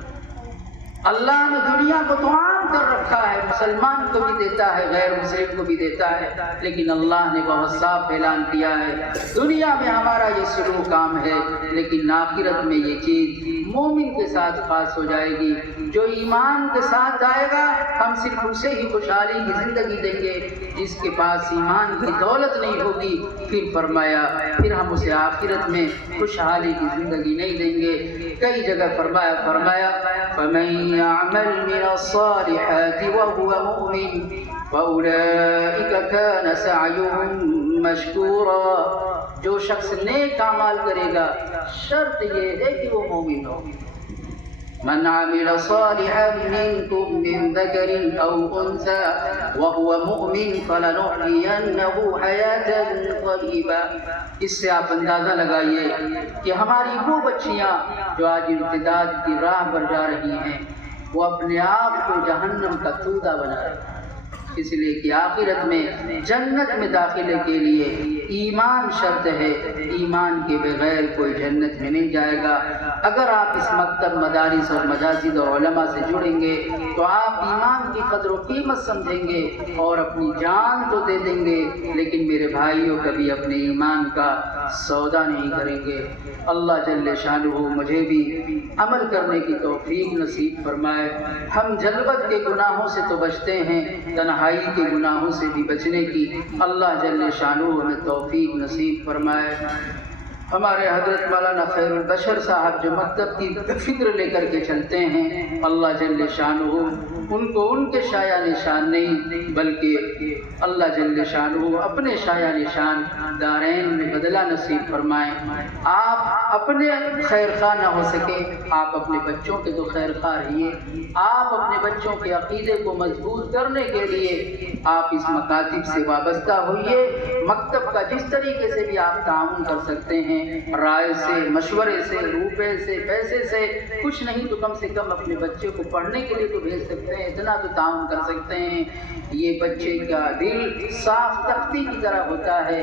اللہ نے دنیا کو تو عام کر رکھا ہے، مسلمان کو بھی دیتا ہے، غیر مسلم کو بھی دیتا ہے، لیکن اللہ نے بہت صاف اعلان کیا ہے دنیا میں ہمارا یہ سلوک عام ہے، لیکن آخرت میں یہ چیز مومن کے ساتھ خاص ہو جائے گی۔ جو ایمان کے ساتھ آئے گا ہم صرف اسے ہی خوشحالی کی زندگی دیں گے، جس کے پاس ایمان کی دولت نہیں ہوگی پھر فرمایا پھر ہم اسے آخرت میں خوشحالی کی زندگی نہیں دیں گے۔ کئی جگہ فرمایا فَمَن يَعْمَلْ مِنَ الصَّالِحَاتِ وَهُوَ مُؤْمِنٌ فَأُولَئِكَ كَانَ سَعْيُهُمْ مَشْكُورًا۔ جو شخص نیک اعمال کرے گا شرط یہ ہے کہ وہ مومن ہو۔ من عمل صالحا منكم من ذكر أو أنثى وهو مؤمن فلنحيينه حياة طيبة۔ اس سے آپ اندازہ لگائیے کہ ہماری وہ بچیاں جو آج ارتداد کی راہ پر جا رہی ہیں وہ اپنے آپ کو جہنم کا تودا بنا رہی ہیں، اس لیے کہ آخرت میں جنت میں داخلے کے لیے ایمان شرط ہے، ایمان کے بغیر کوئی جنت میں نہیں جائے گا۔ اگر آپ اس مکتب، مدارس اور مساجد اور علماء سے جڑیں گے تو آپ ایمان کی قدر و قیمت سمجھیں گے اور اپنی جان تو دے دیں گے، لیکن میرے بھائیوں کبھی اپنے ایمان کا سودا نہیں کریں گے۔ اللہ جل شانہ مجھے بھی عمل کرنے کی توفیق نصیب فرمائے۔ ہم جلوت کے گناہوں سے تو بچتے ہیں، تنہائی کے گناہوں سے بھی بچنے کی اللہ جل شانہ ہمیں توفیق نصیب فرمائے۔ ہمارے حضرت مولانا خیر البشر صاحب جو مکتب کی فکر لے کر کے چلتے ہیں، اللہ جل شانہ ان کو ان کے شایہ نشان نہیں بلکہ اللہ جل شانہ اپنے شایہ نشان دارین میں بدلہ نصیب فرمائیں۔ آپ اپنے خیر خواہ نہ ہو سکے، آپ اپنے بچوں کے تو خیر خواہ رہیے۔ آپ اپنے بچوں کے عقیدے کو مضبوط کرنے کے لیے آپ اس مکاتب سے وابستہ ہوئیے۔ مکتب کا جس طریقے سے بھی آپ تعاون کر سکتے ہیں، رائے سے، مشورے سے، روپے سے، پیسے سے، کچھ نہیں تو کم سے کم اپنے بچے کو پڑھنے کے لیے تو بھیج سکتے ہیں، اتنا تو تعاون کر سکتے ہیں۔ یہ بچے کا دل صاف تختی کی طرح ہوتا ہے،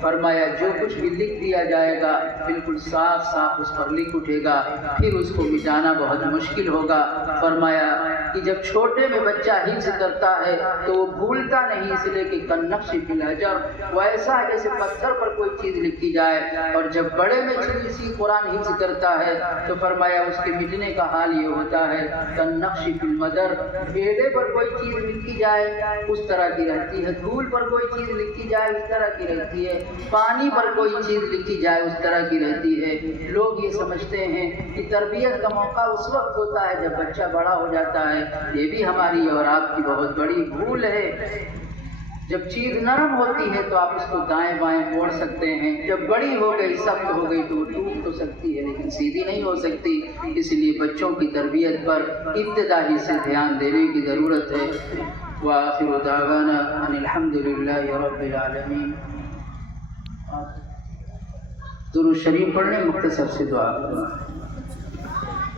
فرمایا جو کچھ بھی لکھ دیا جائے گا بالکل صاف صاف اس پر لکھ اٹھے گا، پھر اس کو مٹانا بہت مشکل ہوگا۔ فرمایا کہ جب چھوٹے میں بچہ حفظ کرتا ہے تو وہ بھولتا نہیں، اس لیے کہ کالنقش فی الحجر، وہ ایسا ہے جیسے پتھر پر کوئی چیز لکھی جائے، اور جب بڑے میں اسی قرآن حفظ کرتا ہے تو فرمایا اس کے مٹنے کا حال یہ ہوتا ہے کالنقش فی المدر، ڈھیلے پر کوئی چیز لکھی جائے اس طرح کی رہتی ہے، دھول پر کوئی چیز لکھی جائے اس طرح کی رہتی ہے، پانی پر کوئی چیز لکھی جائے اس طرح کی رہتی ہے۔ لوگ یہ سمجھتے ہیں کہ تربیت کا موقع اس وقت ہوتا ہے جب بچہ بڑا ہو جاتا ہے، یہ بھی ہماری اور آپ کی بہت بڑی بھول ہے۔ جب چیز نرم ہوتی ہے تو آپ اس کو دائیں بائیں موڑ سکتے ہیں، جب بڑی ہو گئی سخت ہو گئی تو ٹوٹ تو سکتی ہے لیکن سیدھی نہیں ہو سکتی، اس لیے بچوں کی تربیت پر ابتدائی سے دھیان دینے کی ضرورت ہے۔ وآخر دعوانا ان الحمد للہ رب العالمین۔ درود شریف پڑھنے مختصر سے دعا کرنا۔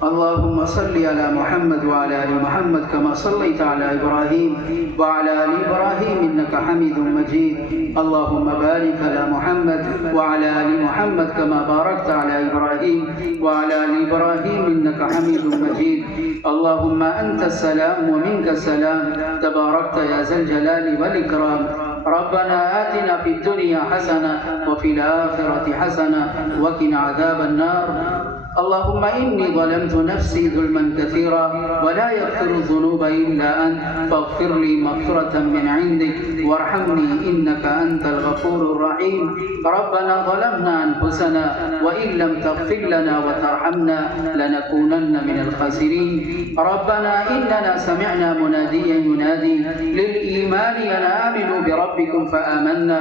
اللهم صل على محمد وعلى آل محمد كما صليت على إبراهيم وعلى آل إبراهيم إنك حميد مجيد، اللهم بارك على محمد وعلى آل محمد كما باركت على إبراهيم وعلى آل إبراهيم إنك حميد مجيد، اللهم أنت السلام ومنك السلام، تباركت يا ذا الجلال والإكرام، ربنا آتنا في الدنيا حسنة وفي الآخرة حسنة وقنا عذاب النار، اللهم إني ظلمت نفسي ظلما كثيرا ولا يغفر الذنوب إلا أنت فاغفر لي مغفرة من عندك وارحمني إنك أنت الغفور الرحيم، ربنا ظلمنا أنفسنا وإن لم تغفر لنا وترحمنا لنكونن من الخاسرين، ربنا إننا سمعنا مناديا ينادي للإيمان أن آمنوا بربكم فآمنا،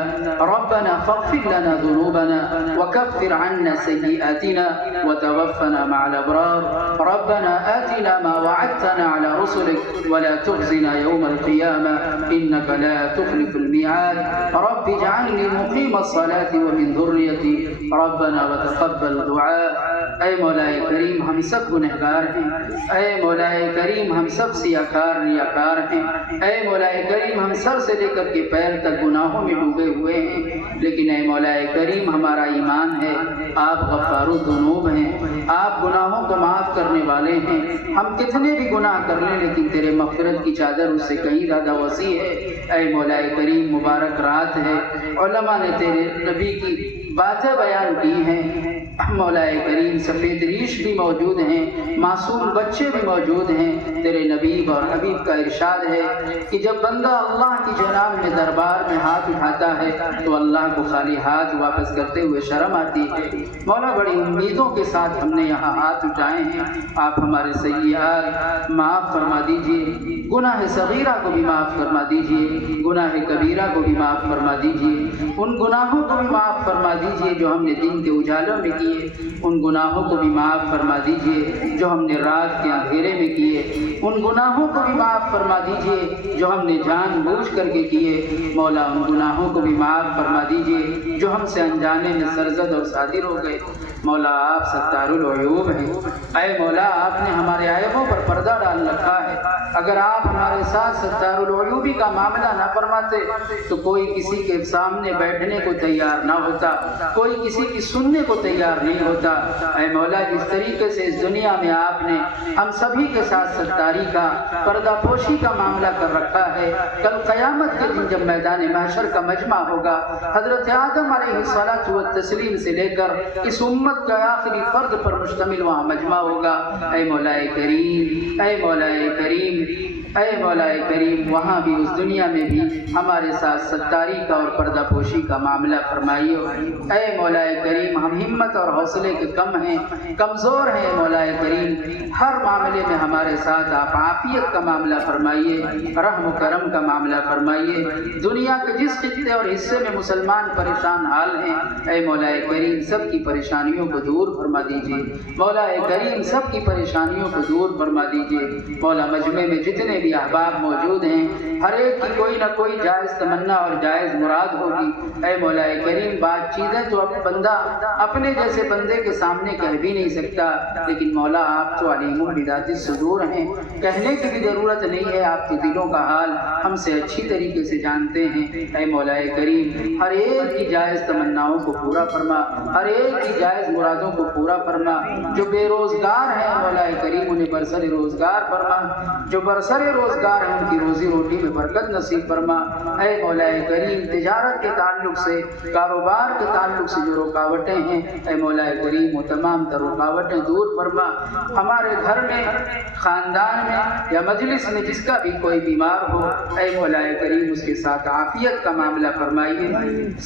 ربنا فاغفر لنا ذنوبنا وكفر عنا سيئاتنا وتوفنا مع الأبرار، ربنا آتنا ما وعدتنا على رسلك ولا تخزنا يوم القيامة إنك لا تخلف الميعاد، رب اجعلني مقيم الصلاة ومن ذريتي ربنا وتقبل دعاء۔ اے مولا کریم ہم سب گنہگار ہیں، اے مولا کریم ہم سب سیاکار ریاکار ہیں، اے مولا کریم ہم سر سے لے کر کے پیر تک گناہوں میں ڈوبے ہوئے ہیں، لیکن اے مولا کریم ہمارا ایمان ہے آپ غفار الذنوب ہیں، آپ گناہوں کو معاف کرنے والے ہیں، ہم کتنے بھی گناہ کر لیں لیکن تیرے مغفرت کی چادر اس سے کہیں زیادہ وسیع ہے۔ اے مولا کریم مبارک رات ہے، علماء نے تیرے نبی کی باتیں بیان کی ہیں، مولا کریم سفید ریش بھی موجود ہیں، معصوم بچے بھی موجود ہیں، تیرے نبی اور حبیب کا ارشاد ہے کہ جب بندہ اللہ کی جناب میں دربار میں ہاتھ اٹھاتا ہے تو اللہ کو خالی ہاتھ واپس کرتے ہوئے شرم آتی ہے۔ مولا بڑی امیدوں کے ساتھ ہم نے یہاں ہاتھ اٹھائے ہیں، آپ ہمارے سیئات معاف فرما دیجئے، گناہ صغیرہ کو بھی معاف فرما دیجئے، گناہ کبیرہ کو بھی معاف فرما دیجئے، ان گناہوں کو بھی معاف فرما دیجئے جو ہم نے دن کے اجالوں میں کیے، ان گناہوں کو بھی معاف فرما دیجئے جو ہم نے رات کے اندھیرے میں کیے، ان گناہوں کو بھی معاف فرما دیجئے جو ہم نے جان بوجھ کر کے کیے، مولا ان گناہوں کو بھی معاف فرما دیجئے جو ہم سے انجانے میں سرزد اور صادر ہو گئے۔ مولا آپ ستار العیوب ہیں، اے مولا آپ نے ہمارے عیبوں پر پردہ ڈال رکھا ہے، اگر آپ ہمارے ساتھ ستار العیوبی کا معاملہ نہ فرماتے تو کوئی کسی کے سامنے بیٹھنے کو تیار نہ ہوتا، کوئی کسی کی سننے کو تیار نہیں ہوتا۔ اے مولا جس طریقے سے اس دنیا میں آپ نے ہم سبھی کے ساتھ ستاری کا پردہ پوشی کا معاملہ کر رکھا ہے، کل قیامت کے دن جب میدان محشر کا مجمع ہوگا، حضرت آدم علیہ الصلاۃ والتسلیم سے لے کر اس امت کا آخری فرد پر مشتمل وہاں مجمع ہوگا۔ اے مولا کریم، اے مولا کریم، اے مولا کریم وہاں بھی اس دنیا میں بھی ہمارے ساتھ ستاری کا اور پردہ پوشی کا معاملہ فرمائیے۔ اے مولا کریم ہم ہمت اور حوصلے کے کم ہیں، کمزور ہیں، مولا کریم ہر معاملے میں ہمارے ساتھ آپ عافیت کا معاملہ فرمائیے، رحم و کرم کا معاملہ فرمائیے۔ دنیا کے جس خطے اور حصے میں مسلمان پریشان حال ہیں، اے مولا کریم سب کی پریشانیوں کو دور فرما دیجیے، مولا کریم سب کی پریشانیوں کو دور فرما دیجیے۔ مولا مجمع میں جتنے جتنے بھی احباب موجود ہیں ہر ایک کی کوئی نہ کوئی جائز تمنا اور جائز مراد ہوگی۔ اے مولا کریم بات چیزیں تو اب بندہ اپنے جیسے بندے کے سامنے کہہ بھی نہیں سکتا، لیکن مولا آپ تو علیم بذات الصدور ہیں، کہنے کی بھی ضرورت نہیں ہے، آپ تو دلوں کا حال ہم سے اچھی طریقے سے جانتے ہیں۔ اے مولا کریم ہر ایک کی جائز تمناؤں کو پورا فرما، ہر ایک کی جائز مرادوں کو پورا فرما۔ جو بے روزگار ہیں مولا کریم انہیں برسر روزگار فرما، جو برسر روزگار ہیں ان کی روزی روٹی میں برکت نصیب فرما۔ اے مولا کریم تجارت کے تعلق سے، کاروبار کے تعلق سے جو رکاوٹیں ہیں اے مولا کریم وہ تمام تر رکاوٹیں دور فرما۔ ہمارے گھر میں، خاندان میں یا مجلس میں جس کا بھی کوئی بیمار ہو اے مولا کریم اس کے ساتھ عافیت کا معاملہ فرمائیے،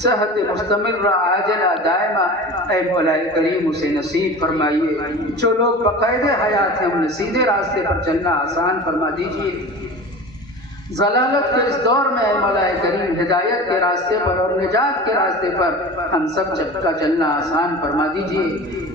صحت مستمرہ عاجلہ دائمہ اے مولا کریم اسے نصیب فرمائیے۔ جو لوگ بقید حیات ہیں انہیں سیدھے راستے پر چلنا آسان فرما دیجیے۔ ضلالت کے اس دور میں اے مولا کریم ہدایت کے راستے پر اور نجات کے راستے پر ہم سب کا چلنا آسان فرما دیجیے۔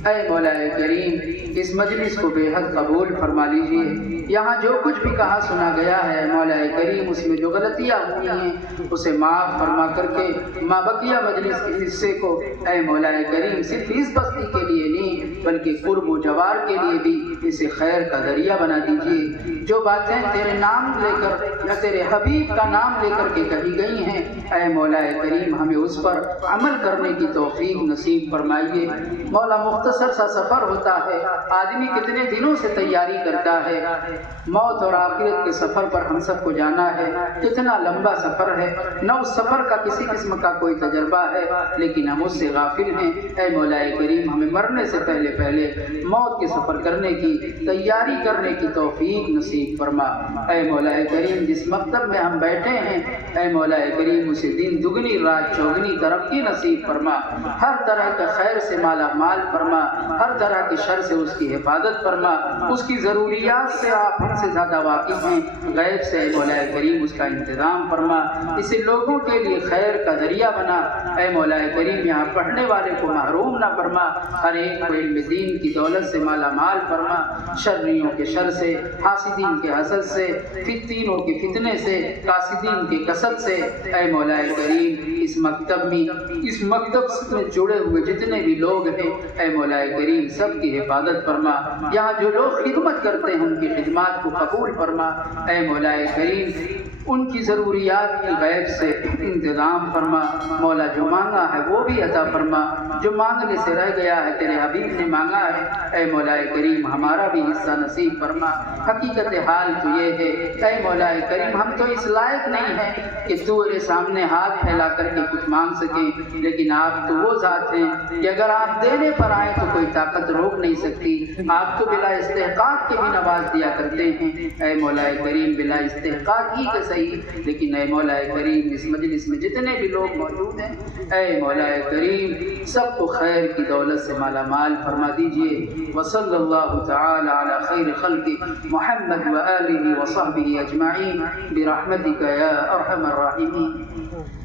اے مولا کریم اس مجلس کو بے حد قبول فرما لیجیے۔ یہاں جو کچھ بھی کہا سنا گیا ہے مولا کریم اس میں جو غلطیاں ہوئی ہیں اسے معاف فرما کر کے مابقیہ مجلس کے حصے کو اے مولا کریم صرف اس بستی کے لیے نہیں بلکہ قرب و جوار کے لیے بھی اسے خیر کا ذریعہ بنا دیجیے۔ جو باتیں تیرے نام لے کر یا تیرے حبیب کا نام لے کر کے کہی گئی ہیں اے مولا کریم ہمیں اس پر عمل کرنے کی توفیق نصیب فرمائیے۔ مولا مختصر سا سفر ہوتا ہے، آدمی کتنے دنوں سے تیاری کرتا ہے، موت اور آخرت کے سفر پر ہم سب کو جانا ہے، کتنا لمبا سفر ہے، نہ اس سفر کا کسی قسم کا کوئی تجربہ ہے لیکن ہم اس سے غافل ہیں۔ اے مولا کریم ہمیں مرنے سے پہلے پہلے موت کے سفر کرنے کی تیاری کرنے کی توفیق نصیب فرما۔ اے مولا کریم جس مکتب میں ہم بیٹھے ہیں اے مولا کریم اسے دن دگنی رات چوگنی ترقی نصیب فرما، ہر طرح کے خیر سے مالا مال فرما، ہر طرح کے شر سے اس کی حفاظت فرما، اس کی ضروریات سے آپ ہم سے زیادہ واقف ہیں، غیب سے اے مولا کریم اس کا انتظام فرما، اسے لوگوں کے لیے خیر کا ذریعہ بنا۔ اے مولا کریم یہاں پڑھنے والے کو محروم نہ فرما، ہر ایک کو علم دین کی دولت سے مالا مال فرما، شرریوں کے شر سے، حاسدین کے حسد سے، فتینوں کے فتنے سے، قاصدین کے کسد سے اے مولا کریم اس مکتب میں جڑے ہوئے جتنے بھی لوگ ہیں اے مولا کریم سب کی حفاظت فرما، یہاں جو لوگ خدمت کرتے ہیں ان کی خدمات کو قبول فرما۔ اے مولا کریم ان کی ضروریات کی غیب سے انتظام فرما، مولا جو مانگا ہے وہ بھی عطا فرما، جو مانگنے سے رہ گیا ہے تیرے حبیب نے مانگا ہے اے مولا کریم ہمارا بھی حصہ نصیب فرما۔ حقیقت حال تو یہ ہے اے مولا کریم ہم تو اس لائق نہیں ہیں کہ تو میرے سامنے ہاتھ پھیلا کر کے کچھ مانگ سکیں، لیکن آپ تو وہ ذات ہیں کہ اگر آپ دینے پر آئیں تو کوئی طاقت روک نہیں سکتی، آپ تو بلا استحقاق کے بھی نواز دیا کرتے ہیں اے مولا کریم، بلا استحقاق ہی کے صحیح لیکن اے مولا کریم اس مجلس میں جتنے بھی لوگ موجود ہیں اے مولا کریم سب کو خیر کی دولت سے مالا مال فرما دیجئے۔ وصلی اللہ تعالی علی خیر خلق محمد وآلہ وصحبہ اجمعین برحمتک یا ارحم الراحمین۔